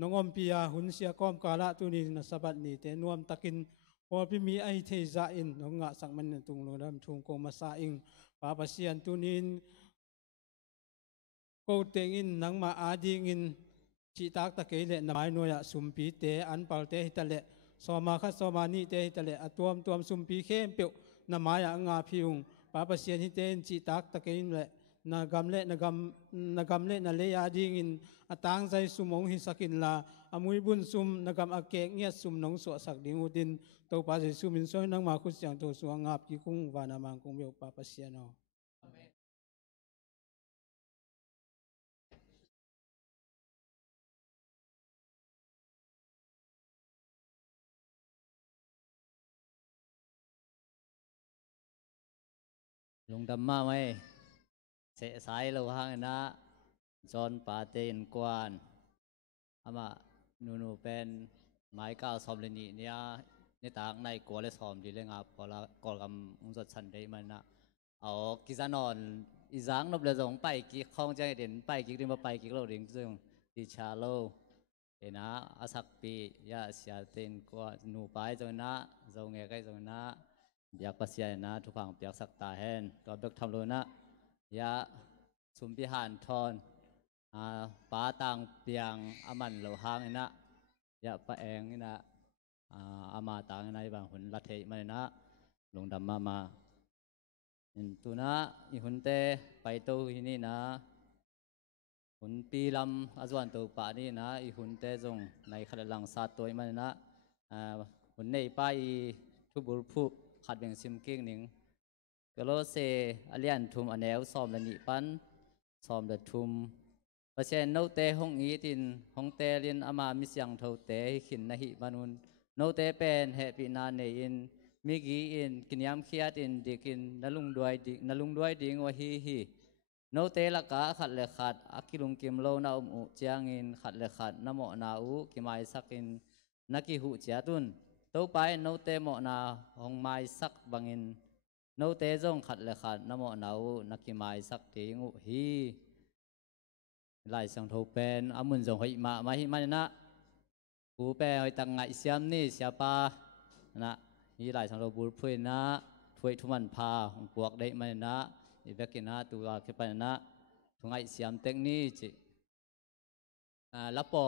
น้องอมพิยาหุนเสียก้อมกาละตุนีนสบัดนี้แต่นวมตะกินพอพิมีไอเทจาอินน้องงะสักมันตุงลุงดำทุงโกมาซาอิงปาปเซียนตุนีนโกเตงินนังมาอาดิงินจิตากตะเกเลนไม้นวยสุมปีเตอันปัลเตหิตะเลสมาคัสสมานีเตหิตะเลอตัวมสุมปีเข้มเปียวนามายงาพิวงปาปเซียนหิเตนจิตากตะเกนเลนากำเลนากำเลนาเลยาดิงินอตางใจสุมงหิสักินลาอมุยบุญสุมนากำอเกงเงียสุมนงสวสักดิงอุดินตัวปาเจสุมินซอยนังมาคุสยังตัวสวงงาบกิคุงวานามังคงเบียวปาปเซียนอลุงดำมาไหมเสะสายเราห่างนะจอนปาเตนกวนอามานูเป็นไม้ก้าวซอมเลนีเนี่ยในต่างในกัวเลซอมดีเลยงับพอละก่อนกำมุงจดชันได้มันนะเอากิจานอนอีจังนบเลยส่งไปกิคองใจเด่นไปกิริมไปกิเราเด่นซึ่งดิชาโลเห็นนะอาศักปียาเสียเตนกว่านูไปจนนะจงเงยใกล้จนนะอยากปัสยานะทุกฝั่งเปียกสักตาแหนตัวเบิกทำโลนะยาสุมพิหารทอนป้าต่างเปียงอามันเหลาหางนะยาป้าเองนี่นะอามาต่างในบางหุ่นละเทมันนะลงดำมาตัวนะอีหุ่นเตไปตัวที่นี่นะหุ่นปีลำอาจวนตัวป่านี่นะอีหุ่นเตจงในขณะหลังซาตัวมันนะหุ่นในป้าอีทุบุรผู้ขัดแบ่งซิมกิ้งหนึ่งก็โลเซอเลียนทุมอันแนวซ้อมละนิปันซ้อมละทุมเพราะฉะนั้นโนเตห้องอีตินห้องเตเรียนอามามิเสียงเท่าเตขินนะฮิบานุนโนเตเป็นเฮปินาเนอินมิกีอินกินยามเคียดอินดิกินนลุงด้วยดิงวะฮีโนเตละกะขัดเลขัดอากิลุงกิมโลนาอุเจียงอินขัดเลขัดนโมนาอุกิมายสักินนักิหุเจียตุนตัวไปโนเตโมนาห้องไม้สักบังอินโนเตจงขัดเลขัดนโมนาอุนักิมายสักติงอุฮีไล่สังทูเป็นอามุนจงหิมาหิมันนะกูเป็นหอยตังไงเสียมนี่เสียปานะฮีไล่สังทูบุญพูดนะถ้วยทุมันพาของพวกได้มันนะอีเบกินะตัวขึ้นไปนะทุงไงเสียมเทคนิคละปอ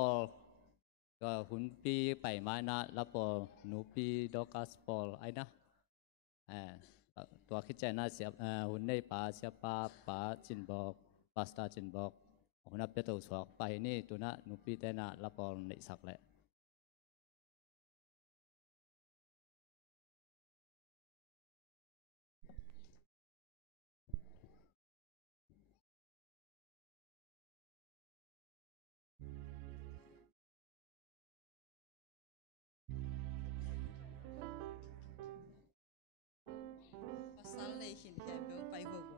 ก็หุ่นปีไปมานะละปอหนูปีดอกัสปอลไอ้นะตัวคิดใจนะเสียหุ่นในป่าเสียป่าจินบอกปาสตาจินบอกหุ่นนับเป็นตัวสวกไปนี่ตัวนะหนูปีแต่นะละปอในสักแหละPasal lay hin hem beu pai ho go.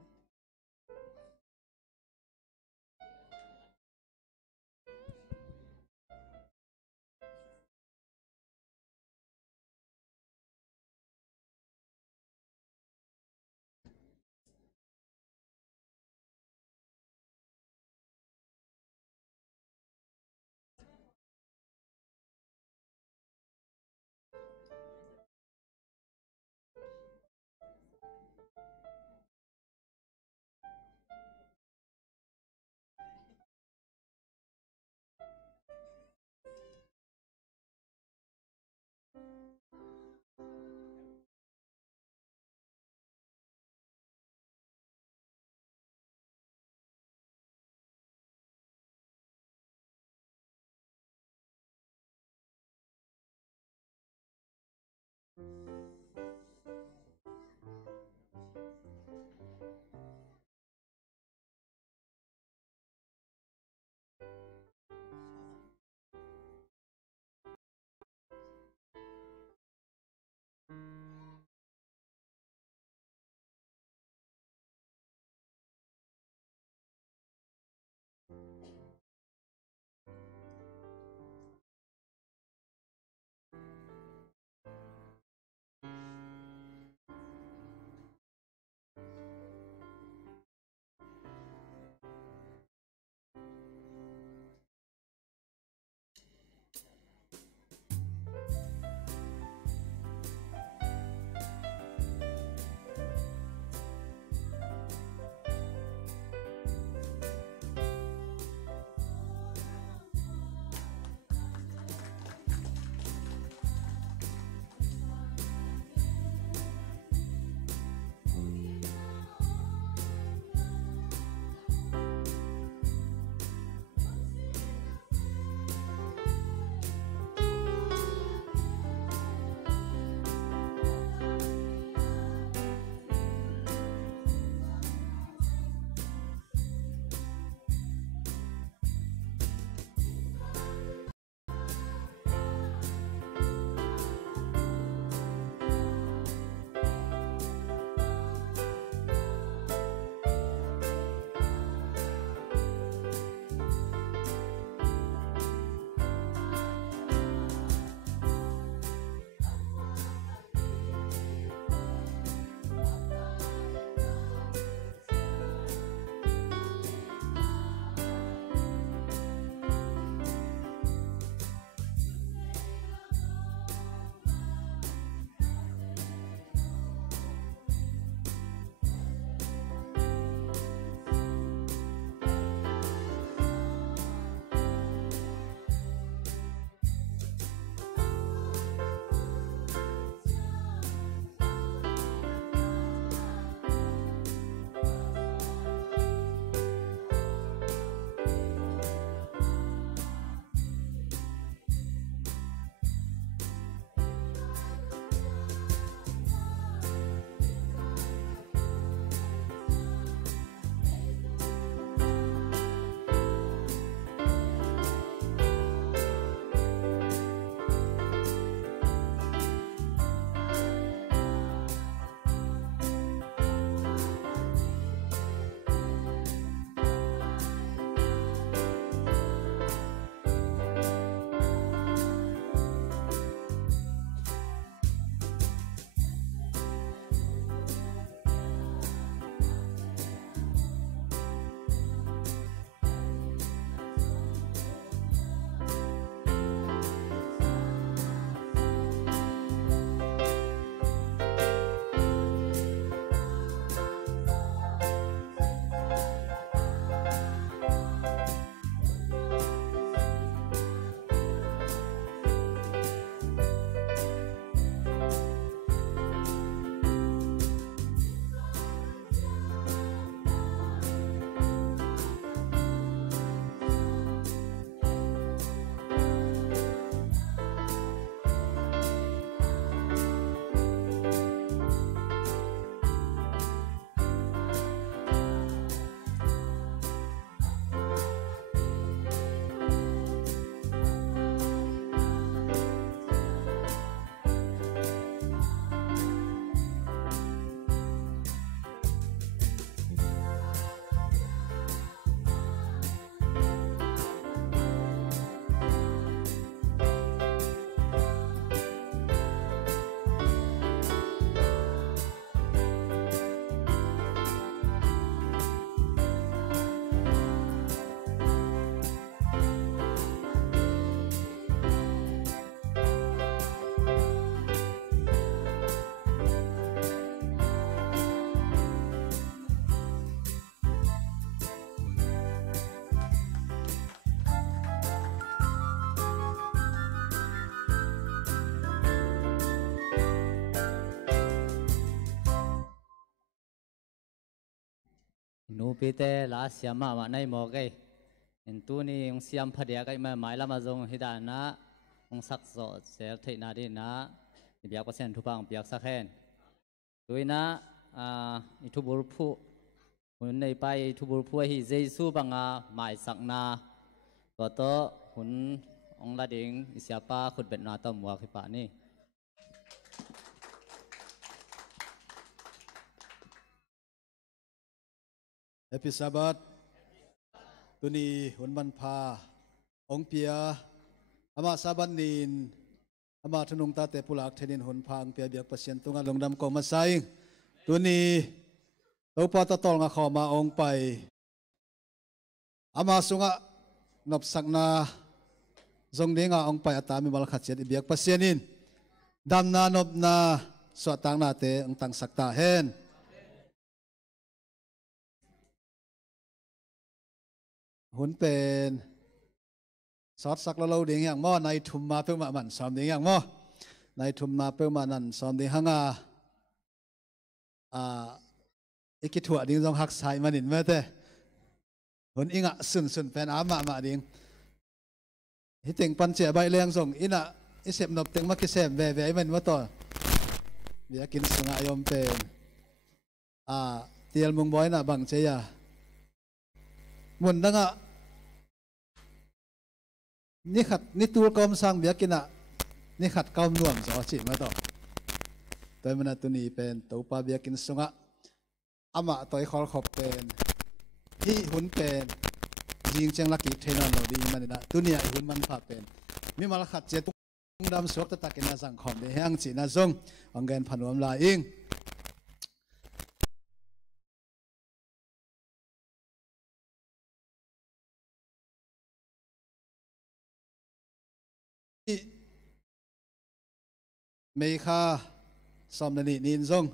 นูปีเตลาเสียมาในหมอกไอเห็นตัวนี้องเสียมพเดียกไอมาหมายละมาจงฮิดานะองสักโซเสียเทนาดีนะเบียกเปอร์เซ็นต์ทุบางเบียกสักแห่งด้วยนะอิทุบุรุผู้หุ่นในไปทุบุรุผู้ฮิเจสูบังอาหมายสักนาตัวโตหุ่นองละดิ่งอิสยาปาขุดเบ็ดนาต้มวัวขึ้นป่านี่เอพิซาบัดตุนีหุ่นมันพาองเปียอามาซาบันนินอามาธนุงตาเตปุลักเทนินหุ่นพางเปียเบียกเปอร์เซ็นต์ตุงลงดำกองมาใส่ตุนีตัวปอตะตอลงาขอมาองไปอามาสุงะนบสักนาจงเดียงองไปอัตามีบาลขัดเจ็ดเบียกเปอร์เซ็นต์นินดำนานบนาสวดตังนาเตองตังสักตาเฮนหุ่นเป็นสอดสักเราเดียงอย่างม้อในทุมมาเพิ่มมามันสอมเดียงอย่างม้อในทุมมาเพิ่มมานั่นสอมเดียงหางอีกิถั่วดิ้งจงหักสายมันนินเมื่อเต้หุ่นอิงะสุนเป็นอามาดิ้งฮิติงปันเจียใบเลี้ยงส่งอินะอิเสพนบเต็งมักกิเสพเว่มันว่าต่อเบียกินสุงายมเป็นเตียลมุงบอยน่ะบังเจียมุนดังอ่ะนี่ขัดนี่ตัวกอมสังเบียกินะนี่ขัดกอมนวมสอจิมาต่อตัวมันตัวนี้เป็นตัวปลาเบียกินสุงะอามาตัวคอลขบเป็นที่หุ่นเป็นยิงเชียงลักกี้เทนอนเราดีมันนะตัวนี้หุ่นมันผ่าเป็นมีมาลขัดเจ็ดตุงดำสวกตะตะกินนาสังคมเดียงจีน่าซงอังเกนพันวมลายอิงเมฆาสมนินินซง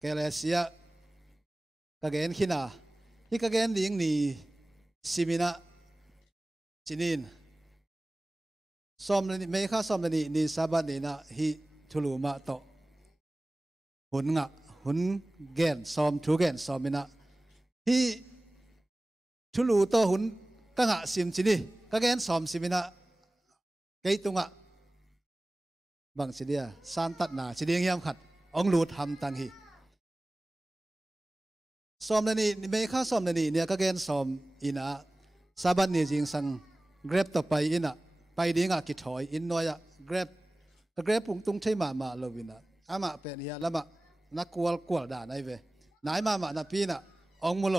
เกลเซียกะเกนขินาฮิกะเกนลิงนีซิมินะจินินสมนิเมฆาสมนินิซาบันนีนะฮิทุลุมาโตหุนงะหุนเกนสมทุเกนสมินะฮิทุลุโตหุนกะงะซิมจินีกะเกนสมซิมินะเกยตุงะบางสิเดียสานตัดนาสิเดียงยามขัดองลูดทำตังฮีสอมนี่ไม่ข้าสอมนี่เนี่ยก็เกณฑ์สอมอินะซาบันนี่จริงสังเกรบต่อไปอินะไปดิ้งอากิถอยอินน้อยอะเกรบก็เกรบปุ่งตุงใช้มาโลวินะอามาเป็นเฮียแล้วมานักกวลด่าในเวนายมานาปีนะองมุโล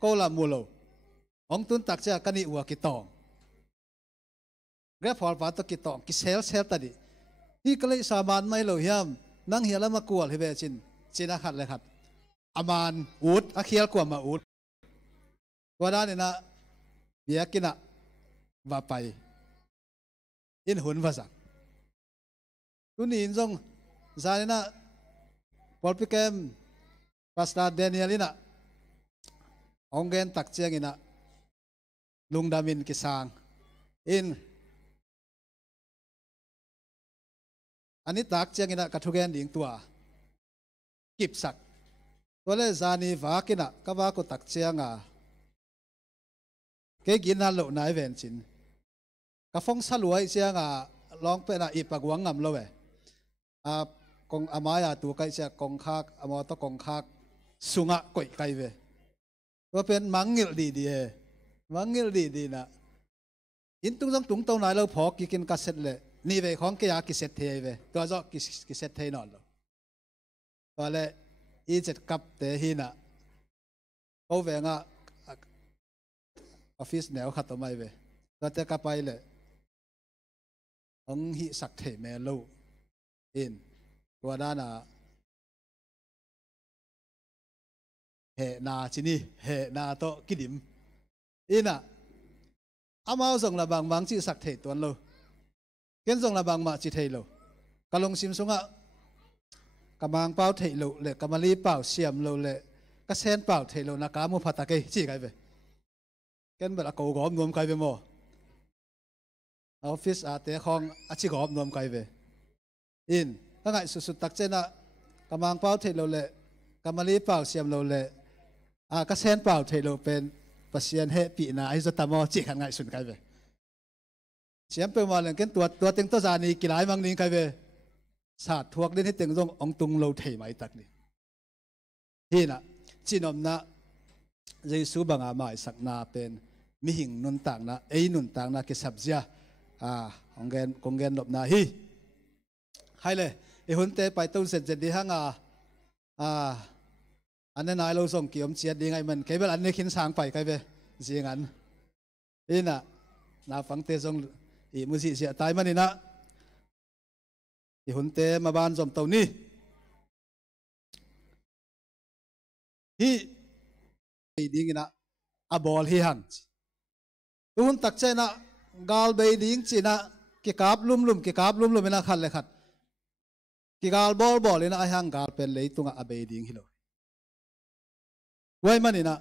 โกลามุโลองตุนตักเจ้ากันนี่อัวกิตองเกรบพอลปาตกิตองกิเซลตัดดิที่ก็เลยสามานไม่เหล่าเฮียมนั่งเฮียแล้วมากวลให้เวชินขัดเลยขัดอามานอูดอาเคียลกว่ามาอูดว่าด้านนี้นะเบียกินะว่าไปอินหุ่นภาษาตุนีนจงจานี่นะพอลพิเกมพาสตาเดเนียลินะองเกนตักเจียงอินะลุงดามินกิสางอินอันนี้ตักเจียงอินะกัทุเกนดิ่งตัวกิบสักตัวเลจานีฟ้ากินะก็ว่าก็ตักเชียงเกกินฮัลโหลนายเวนจินก็ฟงสลวยเชียงลองเป็นอีปากวังงำเลยกงอามายาตัวไก่เชียกงคักอามอตกงคักสุงะก่อยไก่เวตัวเป็นมังงิลดีมังงิลดีนะอินตุงตุงตัวไหนเราพอกินกัสเซ็ตเลยนี่เวของกิยากิเซ็ตเทเวตัวจอกกิเซ็ตเทนอนเลยตัวเลยอีเจ็ดกับเตหินะเอาเวงออฟฟิศแนวขัดตัวไม่เวก็จะกลับไปเลยองหิสักเทเมลูอินตัวด้านะเฮนาชินีเฮนาโตกิดิมอินะอามาส่งระบางบางจีสักเทตัวโลเกินส่งระบางมาจีเทโลกะลงซิมซุงะกำลังเป่าเทโลเละกำมะลีเป่าเสียมโลเละก็เส้นเป่าเทโลนักการมุพัตตะเกยจีไกไปกันแบบกูกอบนวมไกไปโมออฟฟิศอาเตะของอาชีกอบนวมไกไปอินตั้งไงสุดตักเจนะกำลังเป่าเทโลเละกำมะลีเป่าเสียมโลเละ ก็เส้นเปล่าเทโลเป็นปัสยันเฮปีนะไอ้จะตามอจิขันไงสุดใครเวเสียงเป็นมาเรื่องกันตัวเต็งตัวจานีกี่หลายมังนิงใครเวศาสตร์ทวกเล่นให้เต็งตรงองตุงโลเทไม่ตักนี่ที่น่ะจีนอมนะเยซูบังอามาสักนาเป็นมิหิงนุนต่างนะนุนต่างนะกิสับเจียองเกนหลบนาฮีให้เลยหุ่นเตะไปตุ้งเสร็จดีห้างอันนั้นนายเราส่งเกี่ยวมเจียดดีไงมันใครเป็นอันนี้ขินสางไปใครเป็นเสียงันนี่น่ะนาฟังเตะส่งมุสิเสียตายมันนี่นะหุ่นเตะมาบ้านสมตัวนี้ฮีดิ้งนะบอลฮีหังหุ่นตักใจนะกาลเบดิ้งจีนะกิกาบลุ่มกิกาบลุ่มไม่น่าขัดเลยขัดกิกาลบอลเลยนะไอ้หังกาลเป็นเลยตุงเบดิ้งฮิโลไว้มันนี่นะ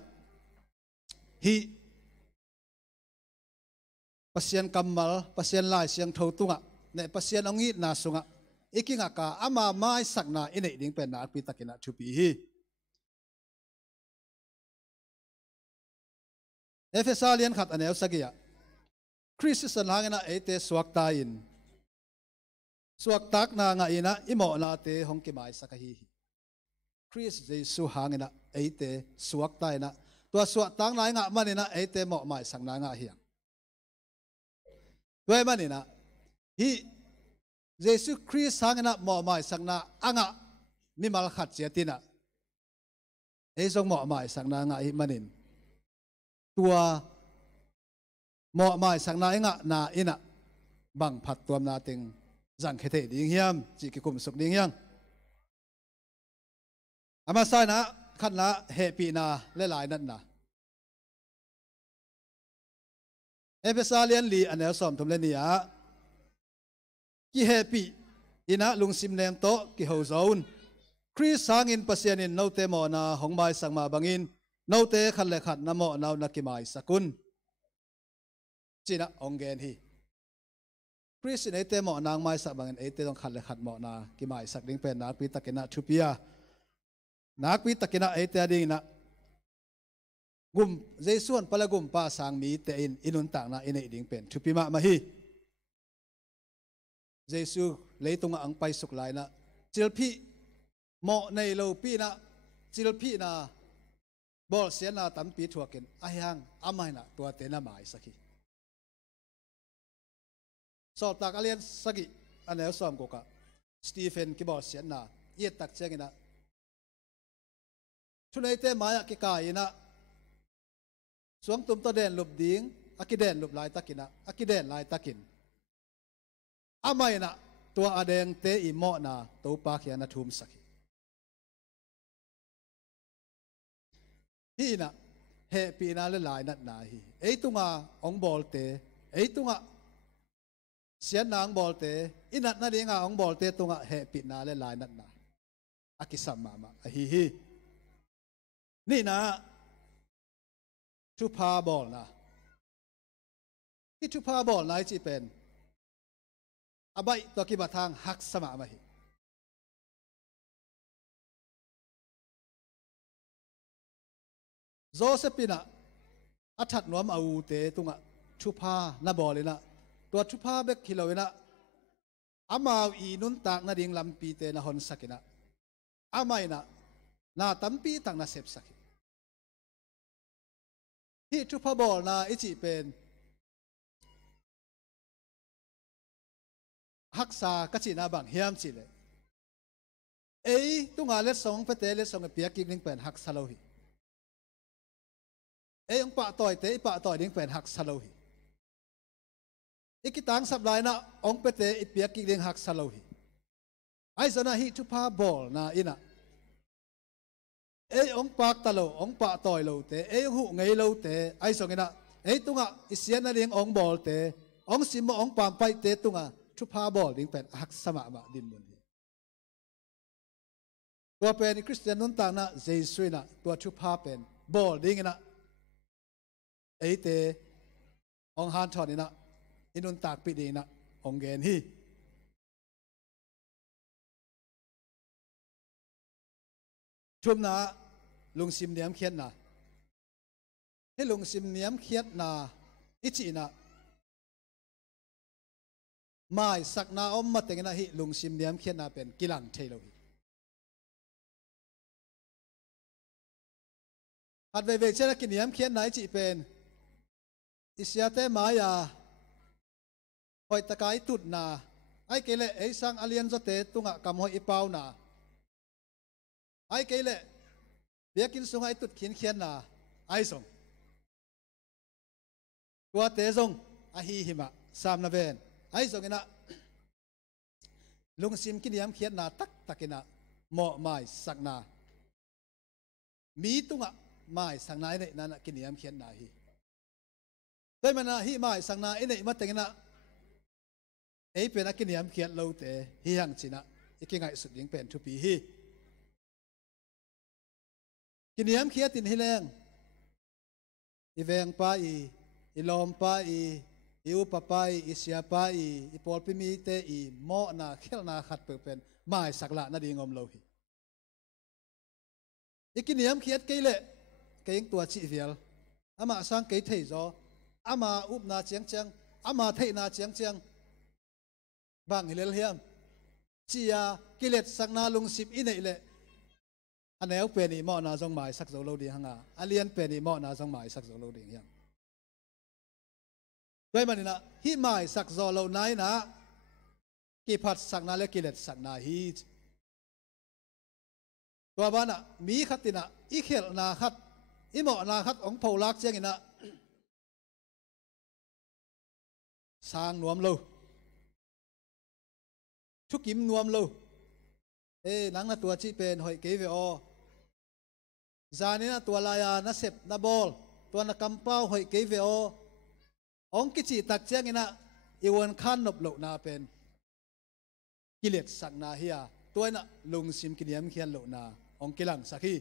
ฮีปัสยันกัมมัลปัสยันลายเสียงเท่าตุงเนี่ยปัสยันองอีนาสุงอีกิงกาอามาไม่สักนาอินเอดิ้งเป็นนาปีตะกินะชุปีฮีเอเฟซาเลียนขัดอันเอลสกี้คริสต์สันหางนะเอเตสวกตาอินสวกตักนางอินะอิโมนาเตหงกิมายสักฮีคริสต์เยซูหางนะเอเตสวกตาอินะตัวสวกตักนายงะมันนะเอเตโมหมายสังนางะเฮียงด้วยมันนะฮีเยซูคริสต์หางนะโมหมายสังนาอ่างะมิมัลขัดเจตินะเอซงโมหมายสังนางะฮิมันนินตัวเหมาะหมายสังนาอิงะนาอินะบังผัดตัวนาติงจังเคเทดิ้งเฮียมจีกิคุมสุกดิ้งยังอามาใส่นะขันละเฮปีนาและหลายนั่นนะเอเฟซาเลียนลีอันเอลสอมทุมเลนียกิเฮปีอินะลุงซิมเนมโตกิโฮโซนคริสสังอินปัสยานินโนเตโมนาหงไมสังมาบังอินโนเตขันเลขัดนโมนาวนักิมายสกุลจีน่ะองเกนฮีคริสต์เอเตโมนางไม้สักบางเอเตต้องขัดเลขัดโมนากิมายสักดิ้งเป็นนักปีตะกินะชุปียนักปีตะกินะเอเตดิ้งนะกุมเจส่วนปลกุมป้าสังมีเตอินุนต่างนะอินเอดิ้งเป็นชุปีมาฮีเจสูเลยตรงอังไปสุกไลนะจิลพีโมในโลปีนะจิลพีนะบอลเสียนาตั้มปีถั่วกินไอ้ยังอาไม่นะตัวเตน่าหมายสักทีสอบตักเลียนสักทีอันนี้สอบกูกะสตีเฟนกิบอลเสียนาเยียดตักเจงินะชุนไอเตมายกิกายนะสวงตุ่มตัวเด่นหลบดิ้งอากิเด่นหลบลายตะกินะอากิเด่นลายตะกินอาไม่นะตัวอเดงเตอิโมนะตัวปากยานะทุมสักฮีนะเฮปีนาเลลายนัดนาฮีไอตุงาองบอลเตไอตุงาเสียนางบอลเตอินัดนาดีงาองบอลเตตุงาเฮปีนาเลลายนัดนาอากิสัมมามาฮีนี่นะชุพาบอลนะที่ชุพาบอลนายจีเป็นอบายตัวกิบะทางหักสมามาฮีโจเซปินะอัฐัดนวมอาวุเตตุงะชุพานาบอเลยนะตัวชุพาเบกคิโลเวนะอามาอีนุนตากนาดิงลำปีเตนะฮอนสักนะอาไม่นะนาตัมปีตังนาเซบสักที่ชุพาบอลนะอิจิเป็นฮักษากจินาบังเฮียมจิเลยตุงะเลสองเปเตเลสองเปียกิกนิงเป็นฮักซาโลฮีองปะต่อยเตะปะต่อยดิ้งเป็นหักสโลฮีอีกิตังสับลายนะองเปเตอีเปียกิดิ้งหักสโลฮีไอ้สนะฮีชุพาบอลนะอินะองปากตะโลองปะต่อยโลเตองหูไงโลเตไอ้สงนะตุงะอิเสียนนะดิ้งองบอลเตองซิมองปามไปเตตุงะชุพาบอลดิ้งเป็นหักสมามาดินบนฮีตัวเป็นคริสเตียนนุนต่างนะเจสุยนะตัวชุพาเป็นบอลดิ้งนะเอเตองฮันชอนี่นะอินุนตากปีดีนะองเกนฮีชุมนะลุงซิมเดียมเขียนนะ hi lung sim niam khiat na ichi na mai sak na om ma teng na hi lung sim niam khiat na pen kilang thei lo hi at ve ve chena ki niam khiat na ichi pen isiate maya hoi takai tut na ai kele ei sang alien zo te tunga kam hoi ipau na ai kele biakin sungai tut khin khian na ai song tua te zong a hi hima sam na ven ai zong ina lung sim ki niam khian na tak takina mo mai sakna mi tunga mai sang nai nei na ki niam khian na hi toy mana hi mai sang na ine ma tengina ei pen a ki niam khian lo te hi hang china ikingai su ding pen thu pi hi ki niam khiat tin hi leng i veng pa i lom pa i u pa pa i sia pa i pol pi mi te i mo na khel na khat pe pen mai sakla na ding om lo hi ikiniam khiat keile keing tua chi vial ama sang ke thei zo ama up na chiang chiang ama thei na chiang chiang bang hilel hiam chia kilet sakna lung sip inei le anel pe ni mo na jong mai sak zo lo ding hanga alien pe ni mo na jong mai sak zo lo ding hiam doi manina hi mai sak zo lo nai na ki phat sak na le kilet sak na hi tua bana mi khatina i khel na khat i mo na khat ong pholak chiang ina sang nuam lo thukim nuam lo nang na tua chi pen hoi ke ve o zanina tua la ya na sep na bol tua na kampau hoi ke ve o ong ki chi tak chiang ina i won khan nop lo na pen kilet sak na hiya tua na lung sim kiniam khian lo na ong kilang sakhi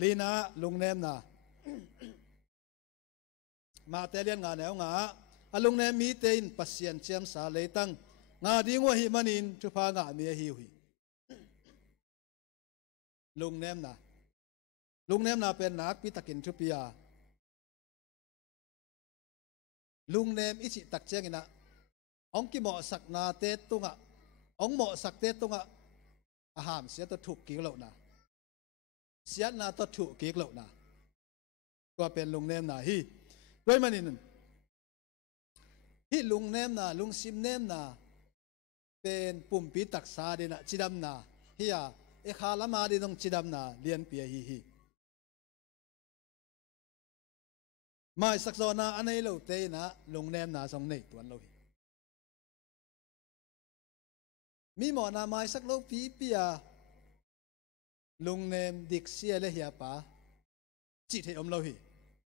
lina lung nem na ma telian nga neu nga alung nem mi te in pasien chiam sa leitang nga ding wa hi manin chu pha nga mi hi hui lung nem na pen nak pi takin chu pia lung nem ichi tak chiang ina ong ki mo sak na te tunga ong mo sak te tunga aham sia to thuk ki lo na sia na to thu ki lo na ko pen lung nem na hi doi manin hi lung nem na lung sim nem na pen pum pi tak sa de na chidam na hiya e khala ma de dong chidam na lian pia hi mai sak zo na anei lo te na lung nem na song nei tuan lo hi mi mo na mai sak lo pi pia lung nem dik sia le hiya pa chi the om lo hi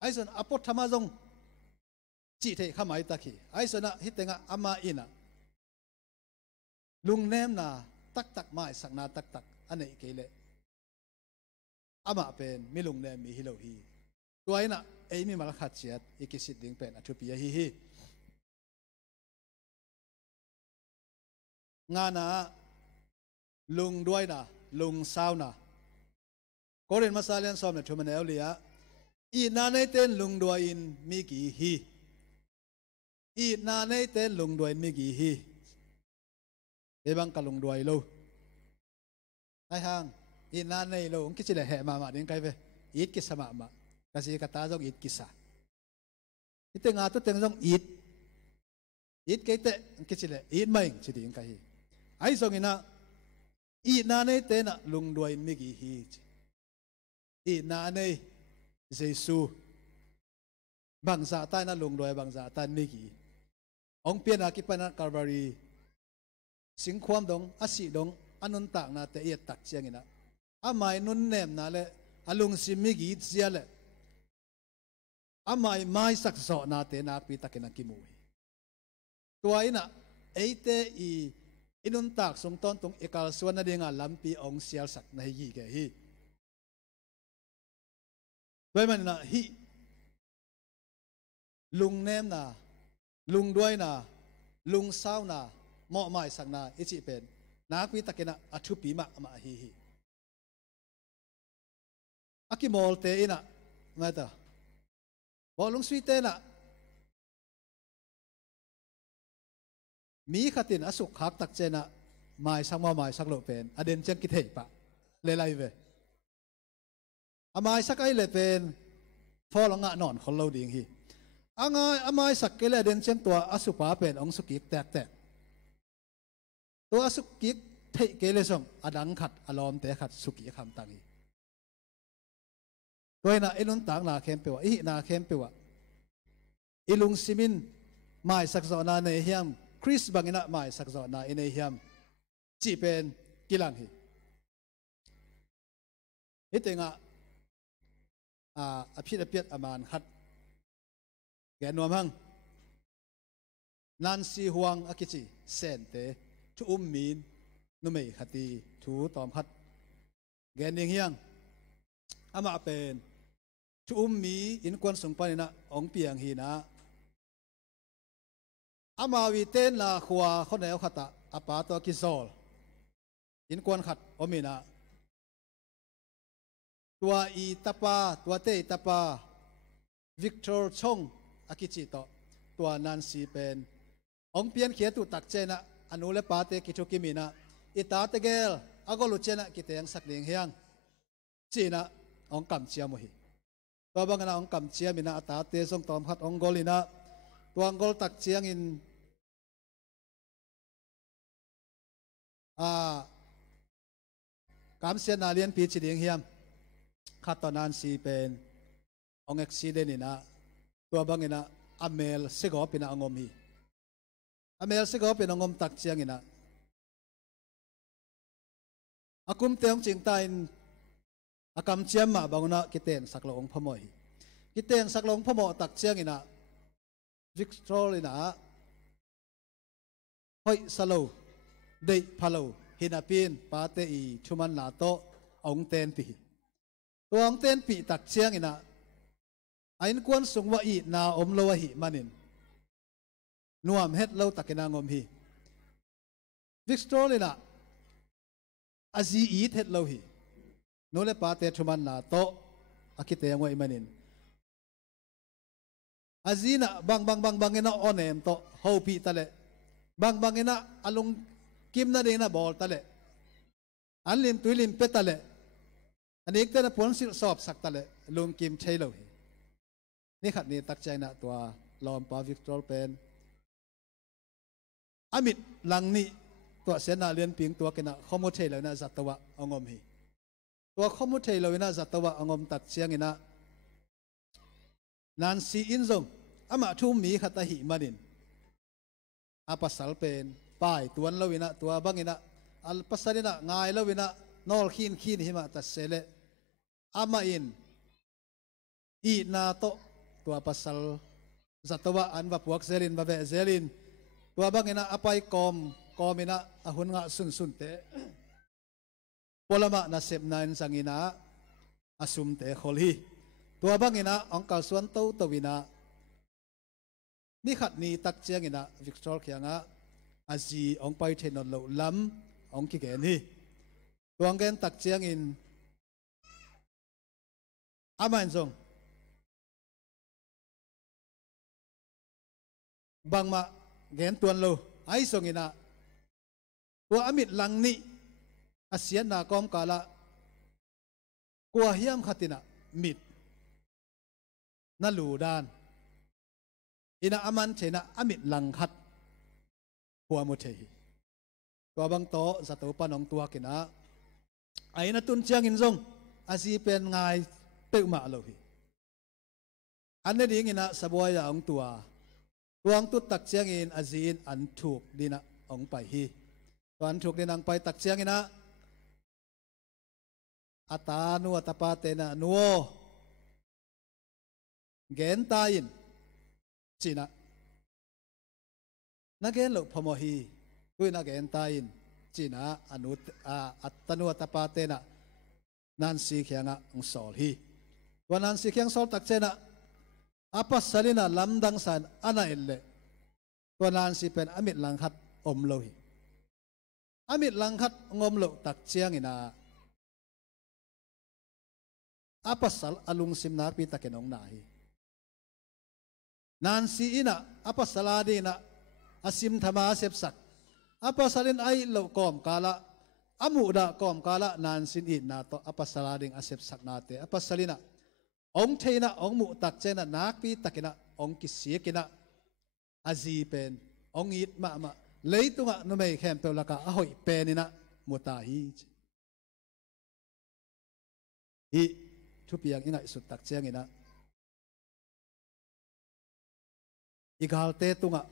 ai son apot thama jong chi the khamai takhi ai sona hitenga ama ina lung nem na tak tak mai sak na tak tak anei kele ama pen mi lung nem mi hi lo hi tuaina ei mi mal khat chiat ikisit ding pen athu pi hi nga na lung duai na lung sao na koren masalian som na thumane aulia i na nei ten lung duai in mi ki hi i na nei ten lung duai mi ki hi e bang kalung duai lo ai hang i na nei lo ong kichile he ma ding kai ve it ki sama ma kasi kata jong it kisa ite nga to teng jong it ke te kichile it mai chiding kai ai song ina i na nei te na lung duai mi ki hi i na nei Giêsu bang za tai na lung duai bang za tan mi ki ong pian a ki pana Calvary sing khwam dong asi dong anun tak na te ye tak chiang ina amai nun nem na le alung sim mi gi chia le amai mai sak so na te na pi takena ki mu tuaina eite i inun tak sung ton tung ekal suan na dinga lampi ong sial sak na hi ge hi doi man na hi lung nem na lung duai na lung sao na mo mai sak na ichi pen na pi takena athu pi ma hi อากิมอลเตอินะไงต่อบอลลุงสวีเตนะมีขัดินอสุขหักตักเจนะไม่สักมาไม่สักโลเป็นอเดนเจงกิเทปะเลไลเวอาไม่สักไอเลเป็นฟอลงะนอนคนเราดิ่งฮีอาไม่สักเกลเดนเจงตัวอสุปาเป็นองสุกิกแตกตัวอสุกิกเทเกลส่งอดังขัดอารมณ์เตะขัดสุกิคำตังฮีตัวน่ะอินุนต่างนาเข้มเปวะอีนาเข้มเปวะอิลุงซิมินไม่สักจอนาในเฮียมคริสบางอินะไม่สักจอนาในเฮียมจีเป็นกิลังฮีฮิตเองอภิรเปียดอามานขัดแกนวมังนันซีฮวงอากิจิเซนเตทุมมีนนุเมขัดีทูตอมขัดแกนเฮียงอามาเป็นทุมมีอินควนสงปนินะองเปียงฮีนะอามาวิเตนนาขวาคนแนวขัดอาปาตัวกิโซลอินควนขัดอมินะตัวอีตาปาตัวเตตาปาวิกตอร์ชงอากิจิโตตัวนันซีเป็นองเปียนเขียตุตักเจนะอนุเลปาเตกิทุกิมินะอิตาเตเกลอากลุเจนะกิเตยังสักเลียงเฮียงจีนะองกำเชียมุฮีตัวบางนะองกำเชียมินะอัตาเตส่งตอมขัดองกอลินะตัวองกอลตักเชียงอินกำเชียนาเลียนปีจิเลียงเฮียมขัดตอนนั้นสีเป็นองเอ็กซิเดนินะตัวบางนะอเมลสิกอปินะองมฮีอเมลสิกอปินะองมตักเชียงอินะอากุมเตียงจิงตายอากำเชียมมาบางนะกิเตนสักลงพมอยกิเตนสักลงพมอตักเชียงอินะวิกตอร์อินะหอยสโลเดย์พาโลฮินาปินปาเตอีชุมันนาโตองเตนปีตัวองเตนปีตักเชียงอินะไอ้นกวนสงวะอีนาอมโลวะหิมันินนัวมเฮ็ดเราตักกินางอมฮีวิกตอร์อินะอาจีอีเฮ็ดเราฮีโนเลปาเตชุมันนาโตอากิเตยังไงมันินอาจีนะบางเงินะออนเอมโตเฮาปีตะเลบางเงินะอลงกิมนาเดนะบอลตะเลอันลิมตุยลิมเป็ดตะเลอันนี้ก็นะผลสิสอบสักตะเลลุงกิมใช่เราฮีนี่ขัดนี่ตักใจนะตัวลอมปาวิกตอร์เป็นอามิดหลังนี้ตัวเสนาเลียนปิงตัวกันนะข้อมูลเทเลนะจัตวะองมฮีตัวข้อมูลเทเลนะจัตวะองมตักเชียงอินะนันซีอินซงอามาทุ่มมีขัดตาหิมันินอาปัสสัลเป็นป้ายตัวนั้นเราวินะตัวบางอินะอัลปัสสัลินะง่ายเราวินะนอลขีนหิมาตัดเซเลอามาอินอีนาโตตัวปัสสัลจัตวะอันว่าพวกเซลินว่าเวเซลินตัวบางอินะอภัยกอมอินะอาหุนงะสุนเตพลมานาเซบนันสังอินะอาสุมเตขอลีตัวบางอินะองกาลส่วนโตตวินะนี่ขัดนี่ตักเจียงอินะวิกตอร์เขียงะอาจีองไปเทนนโลลัมองกิเกนี่ตัวองเกนตักเจียงอินอามันซงบางมาเกนตัวโลไอซงอินะตัวอมิดหลังนี้อาเซียนนากอมกาละกัวเฮียมขัดินะมิดนั่นลูดานอินะอามันเชนะอมิดหลังขัดหัวมุเทฮีตัวบางโตสัตว์ปนองตัวกินะไอ้นัตุนเชียงอินซงอาซีเป็นไงเปิ่มาโลฮีอันนี้ดิ้งอินะสบายองตัวองตุตักเชียงอินอาซีนอันถูกดีนะองไปฮีตอนถูกดีนังไปตักเชียงอินะอัตานัวตาปาเตนะนัวเกนตายินจีนะนักเกนหลบพมฮีคุยนักเกนตายินจีนะอนุอัตนัวตาปาเตนะนันซีเขียงะองสอลฮีวันนันซีเขียงสอลตักเจนะอาปัสสลินะลำดังสันอันนั้นเลยตัวนันซีเป็นอมิดลังคัดอมโลฮีอมิดลังคัดงมโลตักเชียงอินะ อาปัสสลอลุงซิมนักปีตะเกนองนาฮีนานซีอินะอาปัสสลาดีนะอาซิมธรรมาเสพสักอาปัสสลินไอโลกอมกาละอามุดะกอมกาละนานซินอินาโตอาปัสสลาดิงอาเสพสักนาเตอาปัสสลินะองเทนะองมุตักเจนะนักปีตะเกนะองกิเสียกินะอาจีเป็นองอิดมาเลยตุงะนุเมย์แคมเปลกะอาหอยเป็นนี่นะมุตาฮีฮีทุบยังอินะสุดตักเจงอินะอีกาลเตตุงะ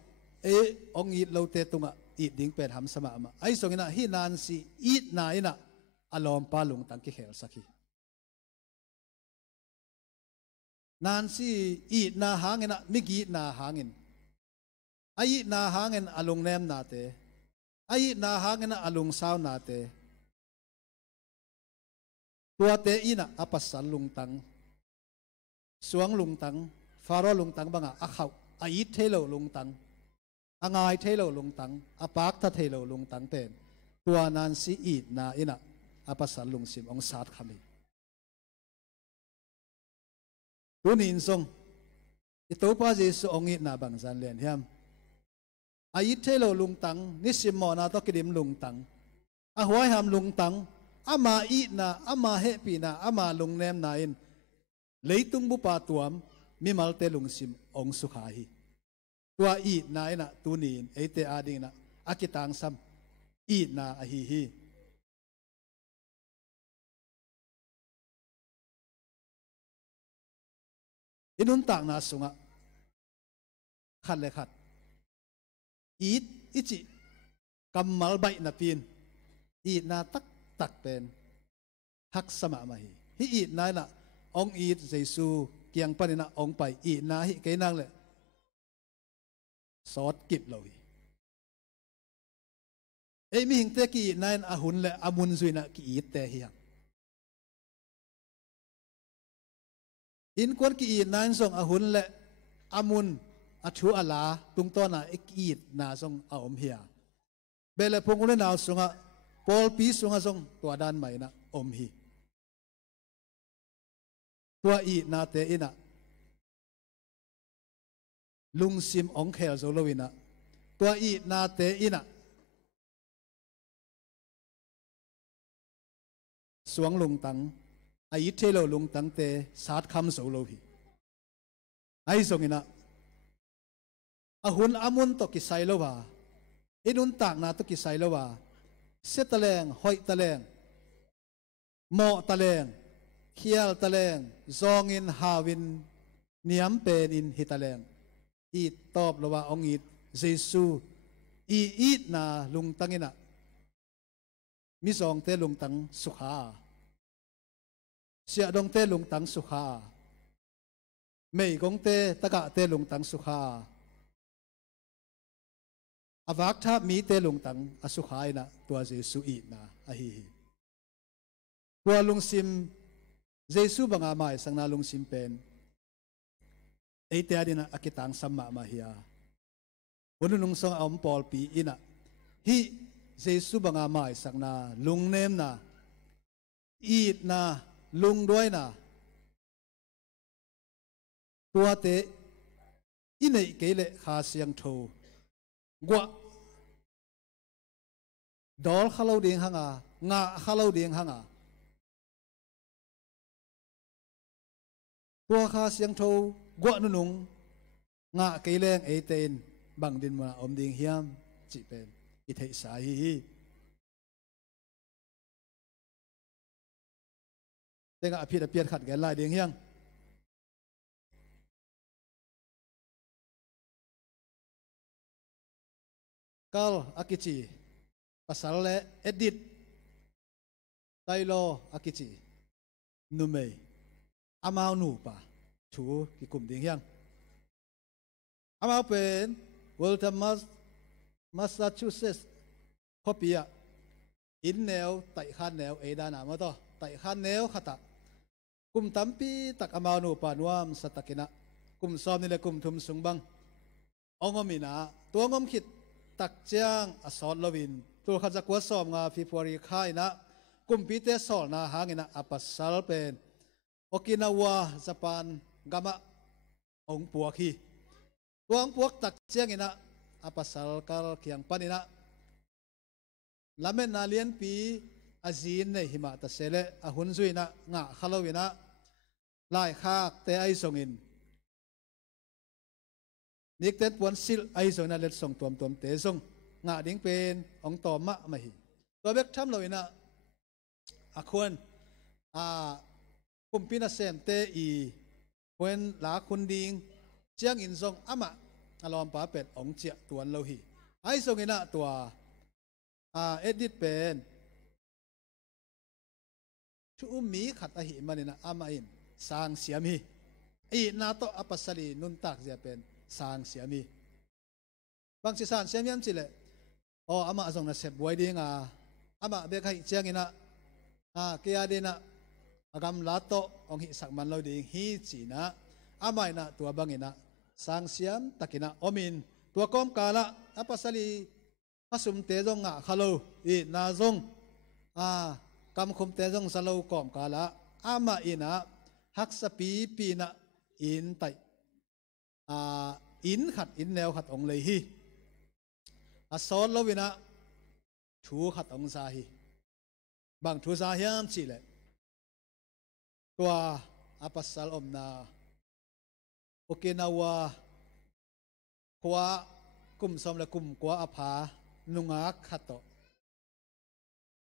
องอิดเราเตตุงะอีดดิ้งเป็นหำสมาไอส่งอินะฮีนานซีอีดนาอินะอารมณ์ปาลุงตังกิเขลสักฮีนานซีอีดนาหางอินะมิกีนาหางอินไอนาหางอินอลุงเนมนาเตไอนาหางอินะอลุงสาวนาเตตัวเตอินะอปัสสันลุงตังสวงลุงตังฟาโรลุงตังบังอาเขาไอเทโลลุงตังอางายเทโลลุงตังอปากทะเทโลลุงตังเป็นตัวนานซีอีดนาอินะอปัสสันลุงซิมองศาดขมิตัวนินทรงอิตัวป้าเจสุองอิดนาบังจันเลียนเฮียมไอเทโลลุงตังนิสิมมอนาตกิดิมลุงตังอาหวยหามลุงตังอามาอีนาอามาเฮปีนาอามาลุงเนมนาอินเลยตุงบุปาตัวมมิมัลเตลุงซิมองสุขาฮีตัวอีนาอินะตัวนินเอเตอาดิงนะอากิตังซัมอีนาอฮีฮีอินุนต่างนาสุงะขัดเลยขัดอีดอิจิกัมมัลใบนาปีนอีดนาตักเป็นฮักสมามาฮีฮิอีดนายนะองอีดเจซูเกียงปนินะองไปอีดนาฮิเกนังเลยสอดกิบเราฮีมีหิงเตกีนายอาหุนเลยอามุนซุยนะกีอีดเตเฮียงอินควนกีอีดนายส่งอาหุนเลยอามุนอาชูอาลาตุงต้นน่ะเอกอีดนาส่งอาอมเฮียเบลพงอุนนาวส่งอ่ะปอลปีส่งอ่ะส่งตัวด้านใหม่นะอมฮีตัวอีดนาเตอินะลุงซิมองเคลโซโลวินะตัวอีดนาเตอินะสวงลุงตังไอเทโลลุงตังเตสาดคำโซโลฮีไอส่งอินะอาหุนอามุนตกิไซโลวาอินุนตากนาตกิไซโลวาเสตะแลงหอยตะแลงหมอตะแลงเขียลตะแลงซองอินฮาวินเนียมเป็นอินฮิตะแลงอีตอบละว่าองอีดเยซูอีดนาลุงตังอินะมิซองเตลุงตังสุขาเสียดงเตลุงตังสุขาไม่กงเตตะกะเตลุงตังสุขาอวักทับมีเตลุงตังอสุขายนะตัวเยซูอีนะอหิตัวลุงซิมเยซูบังอาไมสังนาลุงซิมเป็นไอเตอดินะอากิตังสัมมามาเฮียวันลุงสงอมปอลปีอินะฮิเยซูบังอาไมสังนาลุงเนมนะอีดนะลุงด้วยนะตัวเตอินเอเกเลขาเสียงโทกว่าดอลข้าเราเดียงหังงาข้าเราเดียงหังตัวข้าเสียงโทกว่านุ่งงาเกลงเอเตนบังดินมาอมดิงเฮียมจิเป็นอิเทสายเต็งอภิรเปียดขัดแกนลายเดียงเฮียงกัลอากิจิภาษาเลเอดิตไตโลอากิจินุเมย์อามานูปะชูกิคุมดิ่งยังอามาเป็นเวลตัมมาซาชูเซตส์พอปีอะอินแนวไต่ขันแนวเอดานามาต่อไต่ขันแนวขัดกุมตัมปีตักอามานูปะนวมสตักินะกุมซ้อมนี่แหละกุมทุมสุงบังองอมินาตัวงอมขิดตักเจียงอสอลวินตัวข้าจะกวดสอบงาฟิฟวารีค่ายนะกุมปีเตสอลนาหางินะอปัสสัลเป็น โอกินาวาญี่ปุ่นกามะองปวกฮีตัวองปวกตักเชียงอินะอาปัสสัลกัลเคียงปานินะลาเมนนาเลียนปีอาจีนในหิมะตะเสเลอาหุนซุยนะงะขลวินะลายขากเตไอส่งอินนิกเต็นปวนซิลไอส่งนะเล็ดส่งตัวเตส่งงะดิ้งเป็นองตอมะมาหิตัวเบกทำเลยนะอาควรคุมพินาเซมเตอีควนหลาคุณดิงเจียงอินทรงอามาอารมณ์ป้าเป็ดองเจียตัวเราฮีไอ้ทรงอินะตัวเอ็ดดิตเป็นชูมีขัดอหิมันนะอามาอินสร้างเสียมีอีนาโตอปัสสลีนุนตักจะเป็นสร้างเสียมีบางสิ่งสร้างเสียมีอันสิเลยอามาทรงนะเสพบวยดิงอามาเบกให้เจียงอินะเกียดีนะอากำลาโตองหิสักมันเราดีฮีจีนะอาไม่นะตัวบังอินะสังเสียมตะกินะอมินตัวกอมกาละอปัสสลีผสมเตจงงะขลุอีนาจงกำคุมเตจงสโลกอมกาละอามาอินะฮักสปีนะอินไตอินขัดอินแนวขัดองเลยฮีสอนเราวินะถูขัดองซาฮีบางทูซาเฮียมสิเลยตัวอาปัสสัลอมนาโอเคนาวาขวากุมสมและกุมขวาอภานุงากขัดโต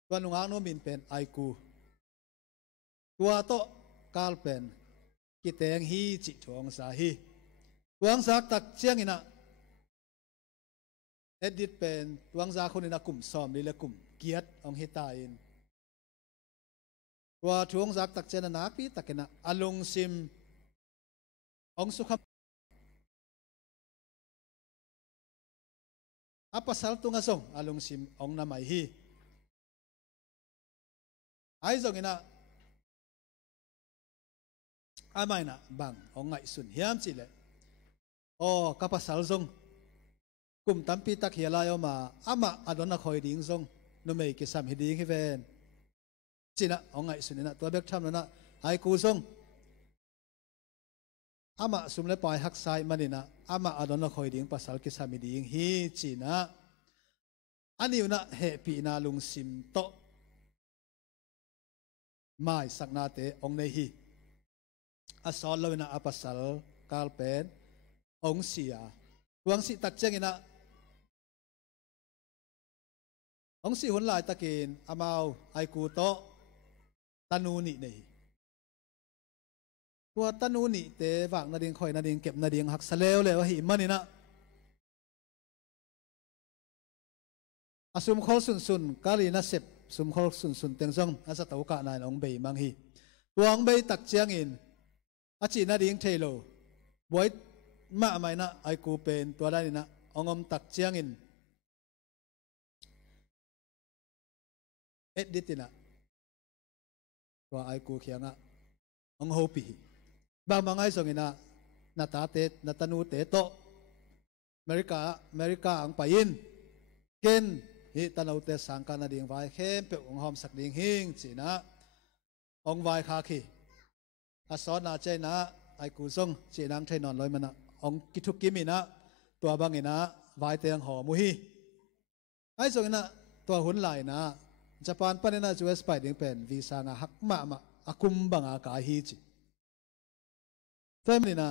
ตัวนุงากโนมินเป็นไอกูตัวโตกาลเป็นกิเตงฮีจิทวงสาฮีตัวงสักตักเชียงอินะเอ็ดดิตเป็นตัวงซาคนอินะกุมสมลิเลกุมเกียรติองฮิตาอินตัวช่วงสักตักเจนนักปีตักนะอลงซิมองสุขอาปัสสัลตุงส่งอลงซิมองนามัยฮีไอซงอินะอาไม่นะบังองไงสุนเฮียมจิเลกัปัสสัลซงกุมตัมปีตักเฮียลายมาอามาอดอนนักคอยดิ้งซงนุ่มเอกิสัมฮิดิ้งฮิเวนจีน่ะองไงสุนินะตัวเบกทำนั่นนะไอ้กูส่งอามาสุมเลปายฮักไซมันนี่นะอามาอดอนนักคอยดิ้งภาษากิสามิดิ้งฮีจีน่ะอันนี้นะเฮปีนาลุงซิมโตไม่สักนาเตองเนฮีอาสอนเรานะอาภาษากาลเป็นองเสียตัวองสิตักเจงินะองสิหุ่นลายตะกินอามาวไอกูโตตานูนี่เนี่ยตัวตานูนี่เตะฝากนาดิงคอยนาดิงเก็บนาดิงหักสเลวเลยว่าหิมันนี่นะอาสุมขอสุนกาลีน่าเสพสุมขอสุนเตียงซงอาสตาวกะนายองเบย์มังฮีตัวองเบย์ตักเจียงอินอาจีนาดิงเทโลบวยมาไม่นะไอกูเป็นตัวได้นี่นะองอมตักเจียงอินเอ็ดดิตินะตัวไอกูเขียงอ่ะองโฮปีบางไงส่งอินะนาตาเตนาตานูเตโตอเมริกาอังไปอินเกนฮิตานูเตสังกานาดิงไวเข้มเปองหอมสักดิงหิงสินะองไวคาคีอาสอนนาเจนะไอกูส่งจีนังเทนอนลอยมันนะองกิทุกิมินะตัวบางอินะไวเตียงหอมุฮีไอส่งอินะตัวหุ่นไหลนะญี่ปุ่นปนินาจูเอสไปดิ้งเป็นวีซ่างาฮักมาอากุมบังอากาฮีจิตัวมันนะ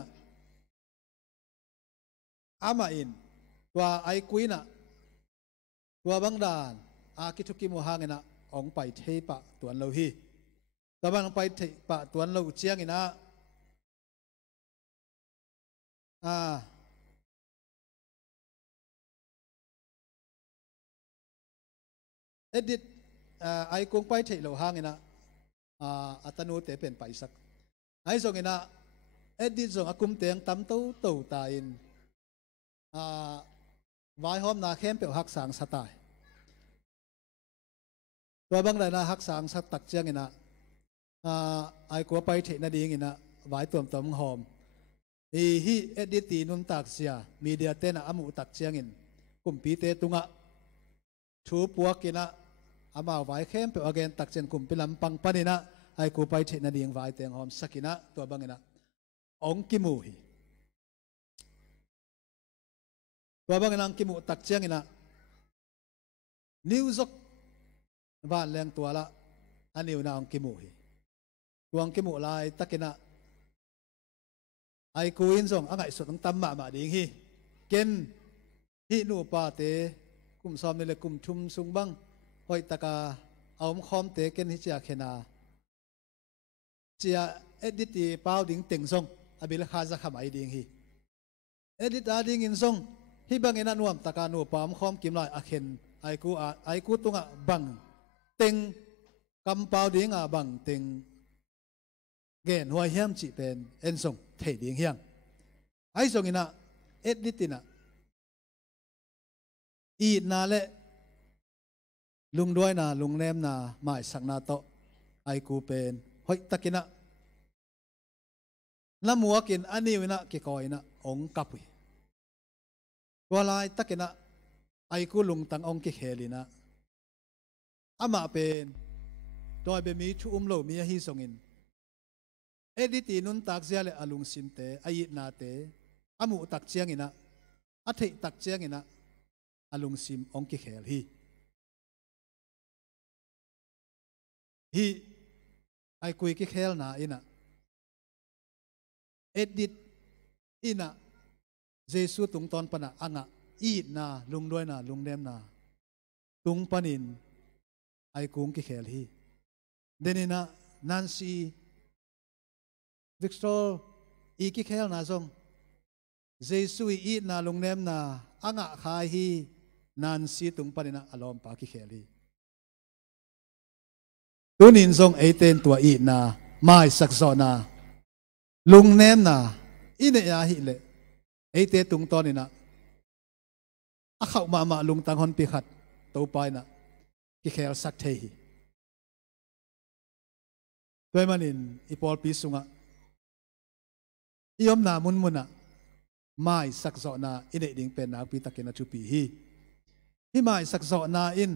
อามาอินตัวไอกุยนะตัวบังดานอาคิทุกิมุฮางนะองไปเทปะตัวเราฮีตัวบังไปเทปะตัวเราเจียงนะเอ็ดดิตไอ้กงไปเทโลหางนะอัตโนเตเป็นไปสักไอ้ส่งนะเอ็ดดิตส่งอากุมเตียงตั้มเต้าตายินวายหอมนาเข้มเปียวหักสางสไตล์ตัวบางได้นะหักสางสักตักเจียงนะไอ้กัวไปเทนาดีงินะวายตัวมหอมฮีเอ็ดดิตีนุนตักเสียมีเดียเตนะอามุตักเจียงินกุมปีเตตุงะชูปัวกินะอามาไว้เข้มเปอเกนตักเจนกุมพิลำปังปนินะ ไอ้กูไปเทนดีงไว้เตียงหอมสักินะตัวบังนะองกิมูฮีตัวบังนะองกิมูตักเจียงนะนิวซกบ้านแรงตัวละอันนี้นะองกิมูฮีตัวองกิมูลายตักนะไอ้กูอินส่งอะไรสุดต้องตั้มมาดิ่งฮีเกนฮีนูปาเตกุมซ้อมนี่เลยกุมชุมซุงบังหอยตะกาเอาคอมเตเกนฮิเจียเขนาเจียเอ็ดดิตีเป้าดิ่งเต็งส่งอบิลคาจะขมายดิ่งฮีเอ็ดดิตาดิ่งอินส่งฮีบังเงินนวมตะกานูปามคอมกิมลอยอาเข็นไอกูตุงะบังเต็งกำเป้าดิ่งบังเต็งเกนหัวเฮียมจีเป็นเอ็นส่งเทดิ่งเฮียงไอส่งอินะเอ็ดดิตินะอีนาเละลุงด้วยนะลุงแนมนะหมายสักนาโตไอกูเป็นเฮ้ยตะกินะน้ำมัวกินอันนี้วินะกิคอยนะองกับวิตัวลายตะกินะไอกูลุงตังองกิเคลีนะอามาเป็นโดยเป็นมีชุมโลมีฮิสงินเอดิตีนุนตักเสียเลยอลุงสิมเตอายินาเตอามูตักเชียงอินะอาทิตักเชียงอินะอลุงสิมองกิเคลีฮีไอคุยกิเคลนาอินะเอ็ดดิตอินะเจสุตุงตอนปนะอ่างะอีนาลุงด้วยนะลุงเดมนาตุงปนินไอคุงกิเคลฮีเดนินะนันซีวิกตอร์อีกิเคลนาซงเจสุอีนาลุงเดมนาอ่างะขายฮีนันซีตุงปนินะอารมณ์ปากิเคลฮีตัวนินทรงไอเตนตัวอีนาไม่สักโซนาลุงเนมนาอินเนียฮิเลไอเตตุงตอนนี้นะอาเข้ามาลุงตังฮอนปีขัดตัวไปนะกิเคลสักเทฮีตัวมันอินอีพอลปีสุงะยอมนามุนนะไม่สักโซนาอินเดียดิ้งเป็นนักปีตะเกนัจูปีฮีที่ไม่สักโซนาอิน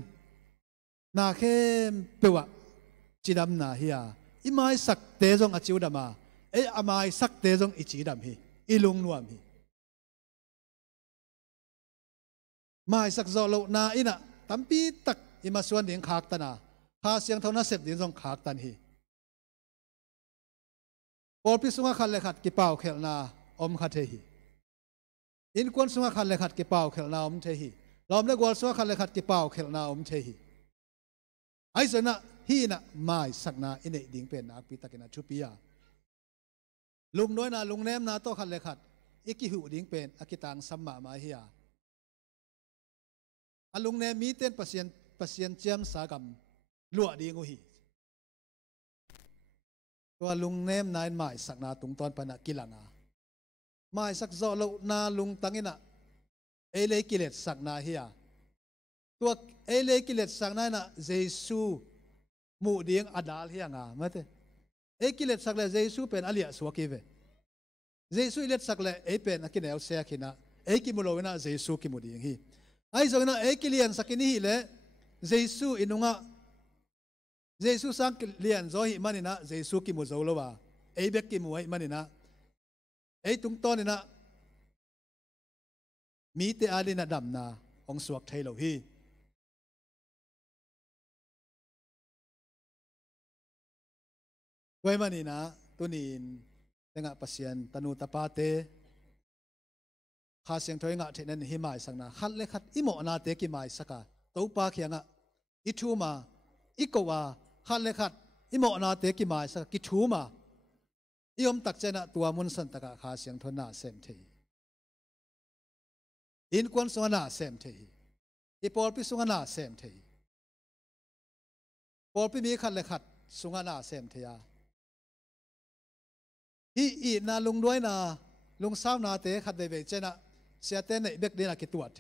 นาเข้มเปวะจีดำนาเฮียอีไม้สักเตจงอจิวดามาเอ้อไม้สักเตจงอิจีดำฮีอีลุงนวมฮีไม้สักโซโลนาอินะตั้มปีตักอีมาส่วนเดียงขากตันาพาเสียงเท่านั้นเสพเดียงจงขากตันฮีพอพิสุงะขันเลขัดกิเป้าเขลนาอมขัดเทฮีอินควนสุงะขันเลขัดกิเป้าเขลนาอมเทฮีลอมเลกวอลสุงะขันเลขัดกิเป้าเขลนาอมเทฮีไอ้ส่วนน่ะฮีน่ะไม่สักนาอินเดียดิ้งเป็นนักปีตะกินาชุปียาลุงน้อยนะลุงแนมนะโตขันเลขัดอีกิหูดิ้งเป็นอากิตังสัมมามาเฮียอาลุงแนมมีเต้นปัสเซียนเจียมสากัมลัวดิ้งอุฮีตัวลุงแนมนายไม่สักนาตุงตอนปนักกิลังาไม่สักโซโลนาลุงตังอินะเอเลกิเลสสักนาเฮียตัวเอเลกิเลสสักนานะเยซูมูดิ้งอดาลเฮียงาไม่เถอะเอกิเลสสักเลยเยซูเป็นอเลียสวกิเวเยซูอิเลสสักเลยเอเป็นนักกินเอลเซียกินะเอกิมุโลวินะเยซูกิมุดิ้งฮีไอ้ส่วนนั้นเอกิเลียนสักนี่เลยเยซูอินุงะเยซูสักเลียนโซฮิมันนะเยซูกิมุโซโลวาเอเบกกิมุไอมันนะเอตุงต้นนะมีเตอาลินะดำนาองสวกไทยโลฮีไว้มานี่นะตัวนี้เงาปัสยันตนุตปาเตข้าเสียงถอยงะเทนันหิมายสังนาขัดเลขัดอิโมนาเตกิมายสักาตัวปาเขียงะอิทูมาอิโกวาขัดเลขัดอิโมนาเตกิมายสักกิทูมาอิยมตักเจนะตัวมุนสันตะกะข้าเสียงทนาเซมเทอินควนสวนาเซมเทอิปอลปิสุงนาเซมเทปอลปิมีขัดเลขัดสุงนาเซมเทียฮีอีนาลุงด้วยนาลุงสาวนาเตะขัดเดเวเจนะเสียเตะในเบกเดนักกิตัวเท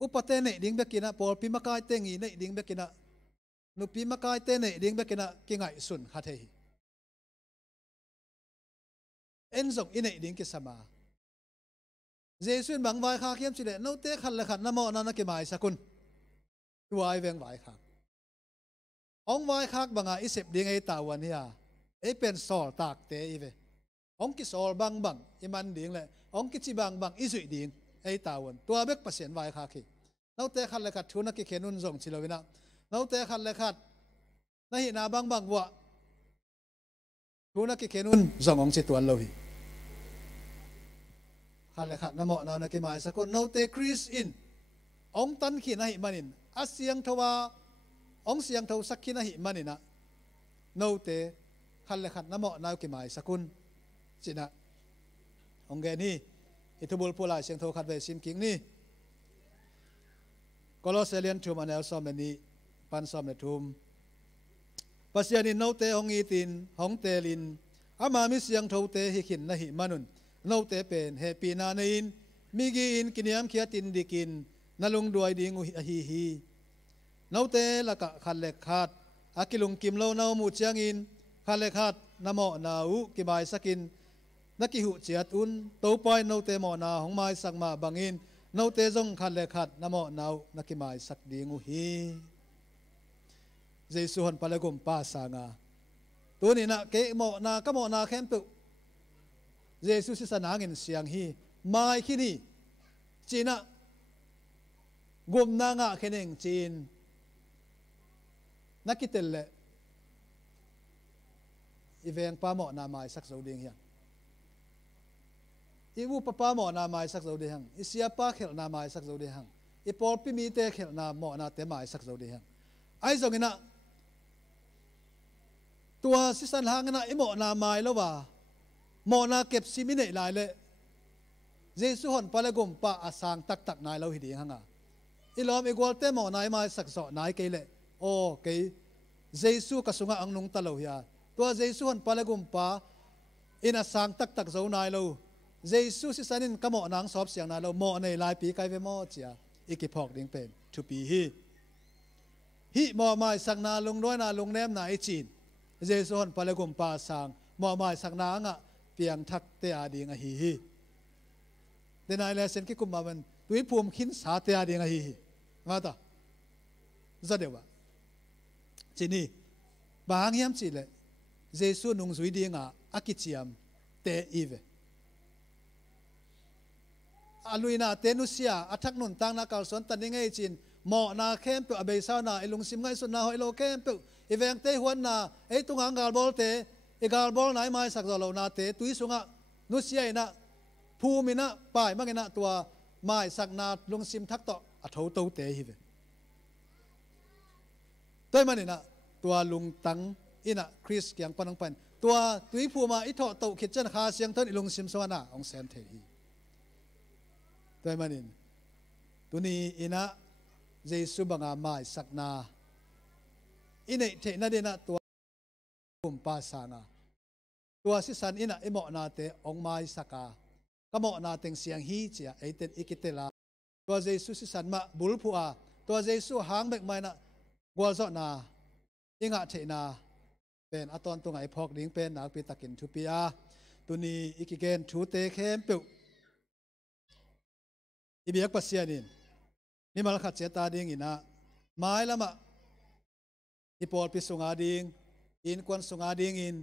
อุปเตะในดิ้งเบกินะพอพิมากายเตงีในดิ้งเบกินะนุพิมากายเตในดิ้งเบกินะกิไงสุนขัดเทเอ็นส่งอินในดิ้งกิสมาเจสุนบังไว้ข้าเขียมสิเลโนเตะขัดละขัดน้ำมอนันนักกิไมสักุนตัวไอเวงไว้ข้าอ องไว้คักบังอาอิเสพดิ้งไอตาวันเฮียไอเป็นสอลตากเตอีเวองกิสอลบังบังอิมันดิ้งเลยองกิจิบังบังอิสุยดิ้งไอตาวันตัวเบกเปอร์เซ็นต์ไว้คักขี้เราเตะขัดเลยขัดทุนนักเขียนนุ่นส่งชิลวินะเราเตะขัดเลยขัดนั่นหินาบังบังวัวทุนนักเขียนนุ่นส่งองจิตวันเราหิขัดเลยขัดน้ำหมอกน้ำนักหมายสักคนเราเตะคริสอินองตันขีน่าหิมันินอาเซียงทว่าองเสียงทว่าสักขีน่าหิมันินะเราเตะขัดเลยขัดน้ำหมอกน้ำหมายสักคนสินะองแกนี่อิทบุลพูลายเสียงทว่าขัดเวสิมกิงนี่ก็ลอเซเลียนทุมอันเอลซอมนี่ปันซอมเนทุมปัสยานินโนเตองอีตินหงเตลินอามามิเสียงทูเตหิขินนะหิมานุนโนเตเป็นเฮปีนานินมิกินกินยามเขียตินดิกินนลุงดวยดิงอุฮิฮีโนเตละกะขันเล็กขาดอากิลุงกิมโลนามูเจียงอินขันเล็กขาดนโมนาอุกิบายสกินนักกิหุเจียตุนโตปอยโนเตโมนาหงไม้สักมาบังอินนาวเตจงขัดเลขัดนโมนาวนักหมายสักดีงูฮีเจสุหันพลกุมป้าสางาตัวนี้นะเกโมนาก็โมนาเข้มตุเจสุสิสนาเงินเสียงฮีไม่ขี้นี่จีน่ะกุมนางะเขนึงจีนนักกิเตลเลอีเวงป้าโมนาหมายสักสูดิงเฮียอีวูปป้าหมอนาไม้สักโซเดียงอีเสียป้าเขลนาไม้สักโซเดียงอีปอลปิมีเตเขลนาหมอนาเตไม้สักโซเดียงไอ้ตรงนี้นะตัวสิสันหางนะอีหมอนาไม้แล้วว่าหมอนาเก็บซิมิเนลายเลยเจสุฮอนปาเลกุมป้าอาสางตักตักนายเราหิดีหังอ่ะอีล้อมอีกวอลเตหมอนายไม้สักโซนายเกลโอเกเจสุกสุงะอังนุงตะโลหิอาตัวเจสุฮอนปาเลกุมป้าอินาสางตักตักโซนายเราเจสุสิสันินกโมนางสอบเสียงนาเราโมในลายปีไกเวโมเจียอีกิพอกดิ้งเป็นทุปีฮิโมไม้สักนาลงด้วยนาลงแนมนาไอจีนเจสุฮอนปาเลกุมป้าสางโมไม้สักนางะเปียงทักเตอาดิ้งฮิเดนายเลเซนกิคุมมาวันตุยภูมิขินสาเตอาดิ้งฮิมาตาจะเดี๋ยวว่าจีนี่บางยามจีเลยเจสุนุงสุยดิ้งอากิจิยมเตอีเวอาลุยนาเตนุเซียอัทักนุนตังนักการสนตันยังไงจีนหมอนาเข้มเปออเบซ่านาไอลุงซิมไงสุนนาหอยโลเข้มเปออีเวงเตหวนนาไอตุงอังกาลบอลเตอีกาลบอลไหนมาสักตัวเรานาเตตุยสุงะนุเซียนะภูมินะป่ายมังนะตัวไม้สักนาลุงซิมทักต่ออัฐโตเตฮิเวตัวมันนี่นะตัวลุงตังอินะคริสยังปนังปันตัวตุยภูมาอิทอโตขิดเจนคาเสียงเทินลุงซิมสวนาองเซนเทฮีตัวมันนี่ตัวนี้อินะเจสุบังอาไม้สักนาอินะเทน่าเดนะตัวกุมปาสางาตัวสิสันอินะอิโมนาเตองไม้สักากโมนาเต็งเสียงฮีเจียไอเต็นอิกิเตลาตัวเจสุสิสันมาบุลพัวตัวเจสุหางเบกไม้นะกัวโซนาอิงะเทนาเป็นอตอนตรงไอพอกดิ้งเป็นนักปิตากินทุปีอาตัวนี้อิกิเกนทูเตเข้มเปิวอีเบียกปัสยานินมีมาลขัดเจตาดิ้งอินะไม้ละมะอีปอลปิสุงาดิ้งอินควันสุงาดิ้งอิน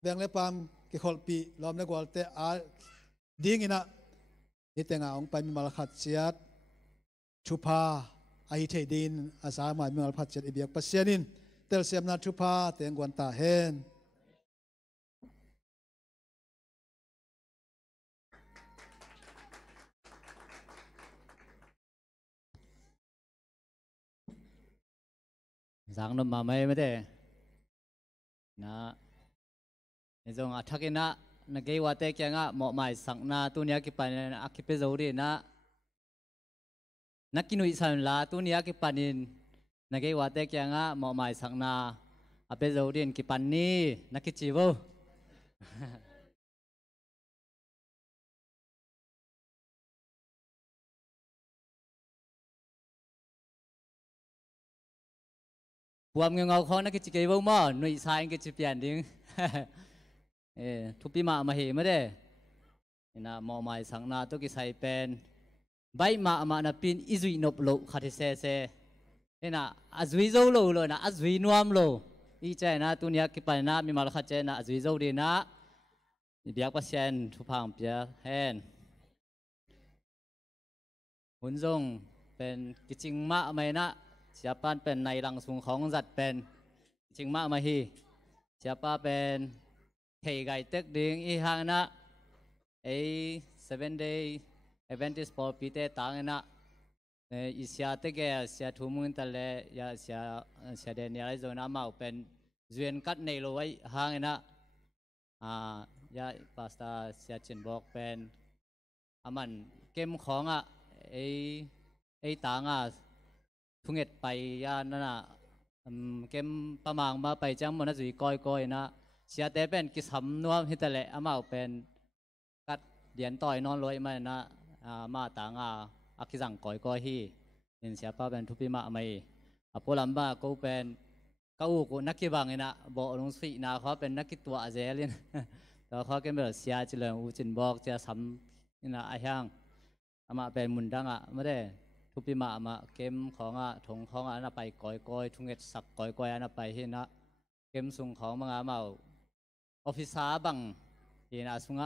แบงเลปามกิขอลปีลอมเลกวอลเตอาดิ้งอินะนี่แต่งาองไปมีมาลขัดเจตชุพาไอเทดินอาสาหมายมีมาลขัดเจตอีเบียกปัสยานินเตลเซียมนาชุพาเตงกวนตาเฮนสังนมาไม่ได้นะในตรงอัฐกินะนักเกวาเตกียงะหมอหมายสังนาตัวนี้กิปันอากิเปโซดีนะนักกินุอิสันลาตัวนี้กิปันินนักเกวาเตกียงะหมอหมายสังนาอาเปโซดีนกิปันนี่นักกิจิโวพวกเงาเขานักกิจเกี่ยวมั่วหน่วยสายกิจเปลี่ยนดิ้งทุบปีมาเหไม่ได้นะมอไม้สังนาตัวกิใส่เป็นใบมานาปินอิจุยนบโลคาทิเซ เอ็นะอาจุยโจโลเลยนะอาจุยนวมโลอีใจนะตัวเนี้ยกิปายนะมีมาลขัดใจนะอาจุยโจดีนะเบียกปัสเซนทุพังเปียแฮนหุ่นจงเป็นกิจิงมะไม่นะเสียปานเป็นในหลังสูงของจัดเป็นกิจิงมะมาฮีเสียป้าเป็นเฮไกเต็กดิ้งอีหางนะไอ7 day Adventist for ปีเตตังนะอีเสียเตกเสียทุ่มุนตะเลยาเสียเดนยาไรโซนามาเป็นจวนกัดในโลไว้หางนะยาพาสต้าเสียจินบอกเป็นมันเกมของไอตังทุงเอ็ดไปยานั่นน่ะเกมประมังมาไปจังมันน่าจะก้อยนะเสียแต่เป็นกิสำนวมฮิตเล่มาเป็นกัดเดียนต่อยนอนลอยมานะมาต่างอักษังก้อยฮีเห็นเสียป้าเป็นทุพิมาไม่พอลำบ้าก็เป็นก้าวกูนักกีฬาไงนะบอกลงสีนะเขาเป็นนักกีตัวอาเซียนแต่เขาเกมแบบเสียจิเลงอูจินบอกจะซ้ำนี่นะไอ้ช่างมาเป็นมุนดังไม่ได้ทุพิมาเกมของถงของอันไปก้อยทุงเอ็ดสักก้อยอันไปเห็นนะเกมส่งของมังมาออฟฟิศบังเห็นส่ง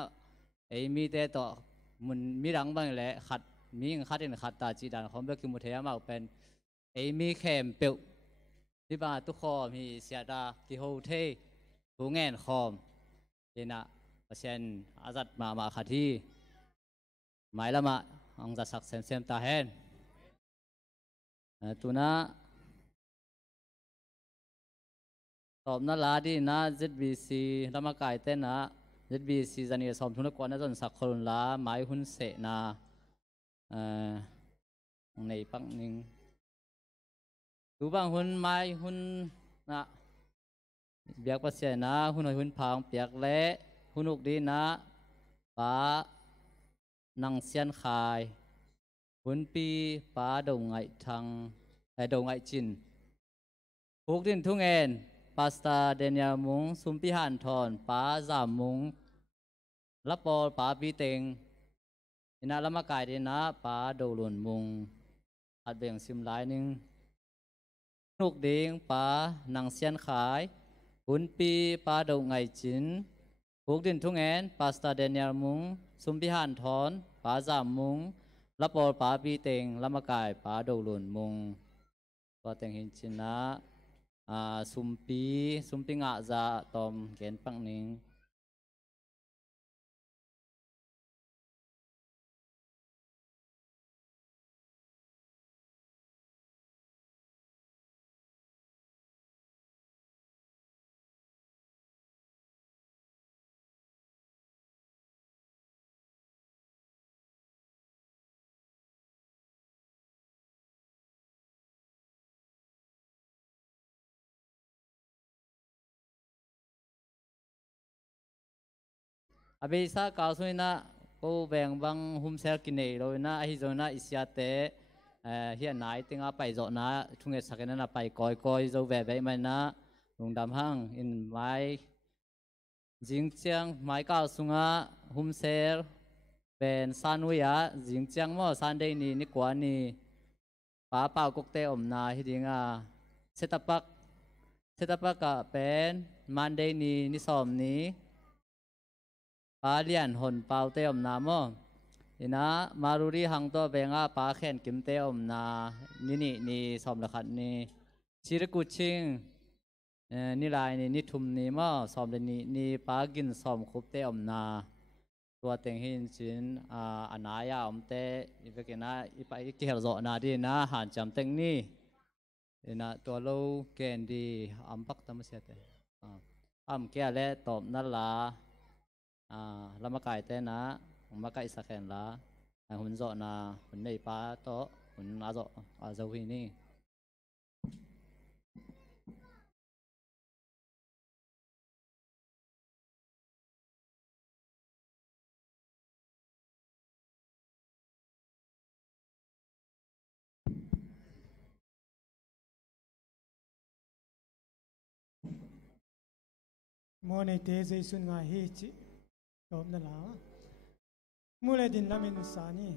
ไอ้มีแต่ต่อมันมีรังบังแหละขัดมีขัดเองขัดตาจีดันของเบลกิมุเทียมาเป็นไอ้มีแคมเปิลที่บ้านทุกข้อมีเสียดากิโฮเทหูแง่นคอมเห็นนะเปอร์เซ็นต์อาจัดมาขัดที่หมายละมาอังจัดสักเซมตาเห็นตัวน่ะตอบน่าลาดีนะ ZBC ละมาไก่เต้นนะ ZBC จะเนี่ยสอบทุนกวนนะจนสักคนละหมายหุ้นเสนาในปังนึงดูบางหุ้นไม้หุ้นนะเบียกปัสเซียนะหุ้นพางเปียกเละหุ้นอุกดีนะป้านังเซียนขายหุ้นปีป้าดงไงทางดงไงจินพวกดินทุ่งเอ็นปาสตาเดนยามุงสุมพิหันทอนป้าจามมุงละปอป้าปีเต็งอินาละมากายเดนะป้าโดลุนมุงอัดเบ่งซิมหลายนึงนุกเด้งป้านังเซียนขายหุ้นปีป้าดงไงจินพวกดินทุ่งเอ็นปาสตาเดนยามุงสุมพิหันทอนป้าจามมุงละปอป้าปีเต็งละมากายป้าโดลุนมุงก็แต่งหินจินนะสุมปีงะจะตอมเกณฑ์ปังนิงอเบซ่ากาวสุนะก็แบ่งบางหุ่มเซลกินเองเลยนะไอ้โซนะอิสยาเตเฮียนายติงอาไปโซนะทุ่งเอสักนั้นไปก้อยโซแบบมันนะลงดำห้างอินไม้จิงเจียงไม้กาวสุงะหุ่มเซลเป็นซานุยะจิงเจียงมั่วซันเดนี่นี่กว่านี่ป้าเป่ากกเตอมนาฮิดิงเซตปักก็เป็นมันเดนี่นี่สอมนี้ป้าเลียนหนเปาเตอมนาโมอินะมารุรีหังตัวเบงป้าแขนกิมเตอมนานี่สอมละขัดนี่ชิรกุชิงนี่ลายนี่ทุมนี่โมสอมเลยนี่ป้ากินสอมคุบเตอมนาตัวเต็งหินจินอันนายาอมเตอีเวกินะอีไปเกี่ยวโซนาดีนะหันจำเต็งนี่นะตัวโลเกนดีอัมปักตามเสียเตเกี่ยและตอบนั่นละละมาไก่เต้นะมาไก่สักแห่งละหุ่นโซนะหุ่นในป้าโตหุ่นอาโซหินี่โมในเตะใจสุนงาเฮจิตอบนั่นละมูเลดินละมินสานี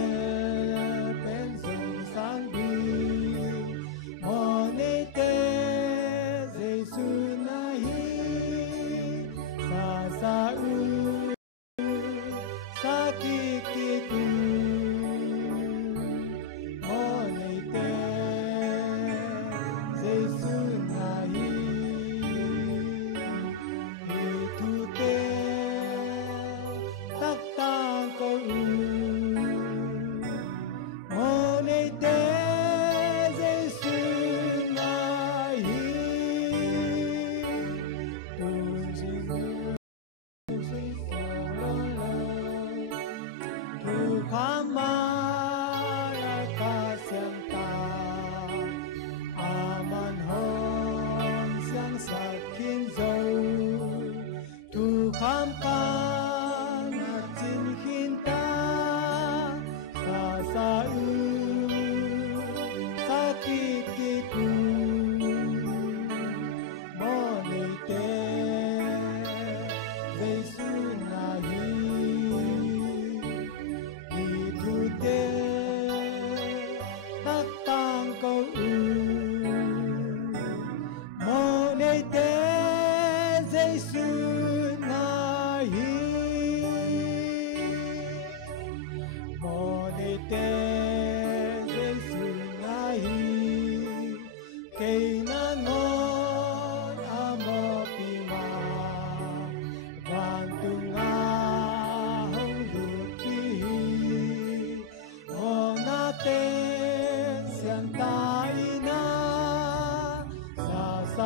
in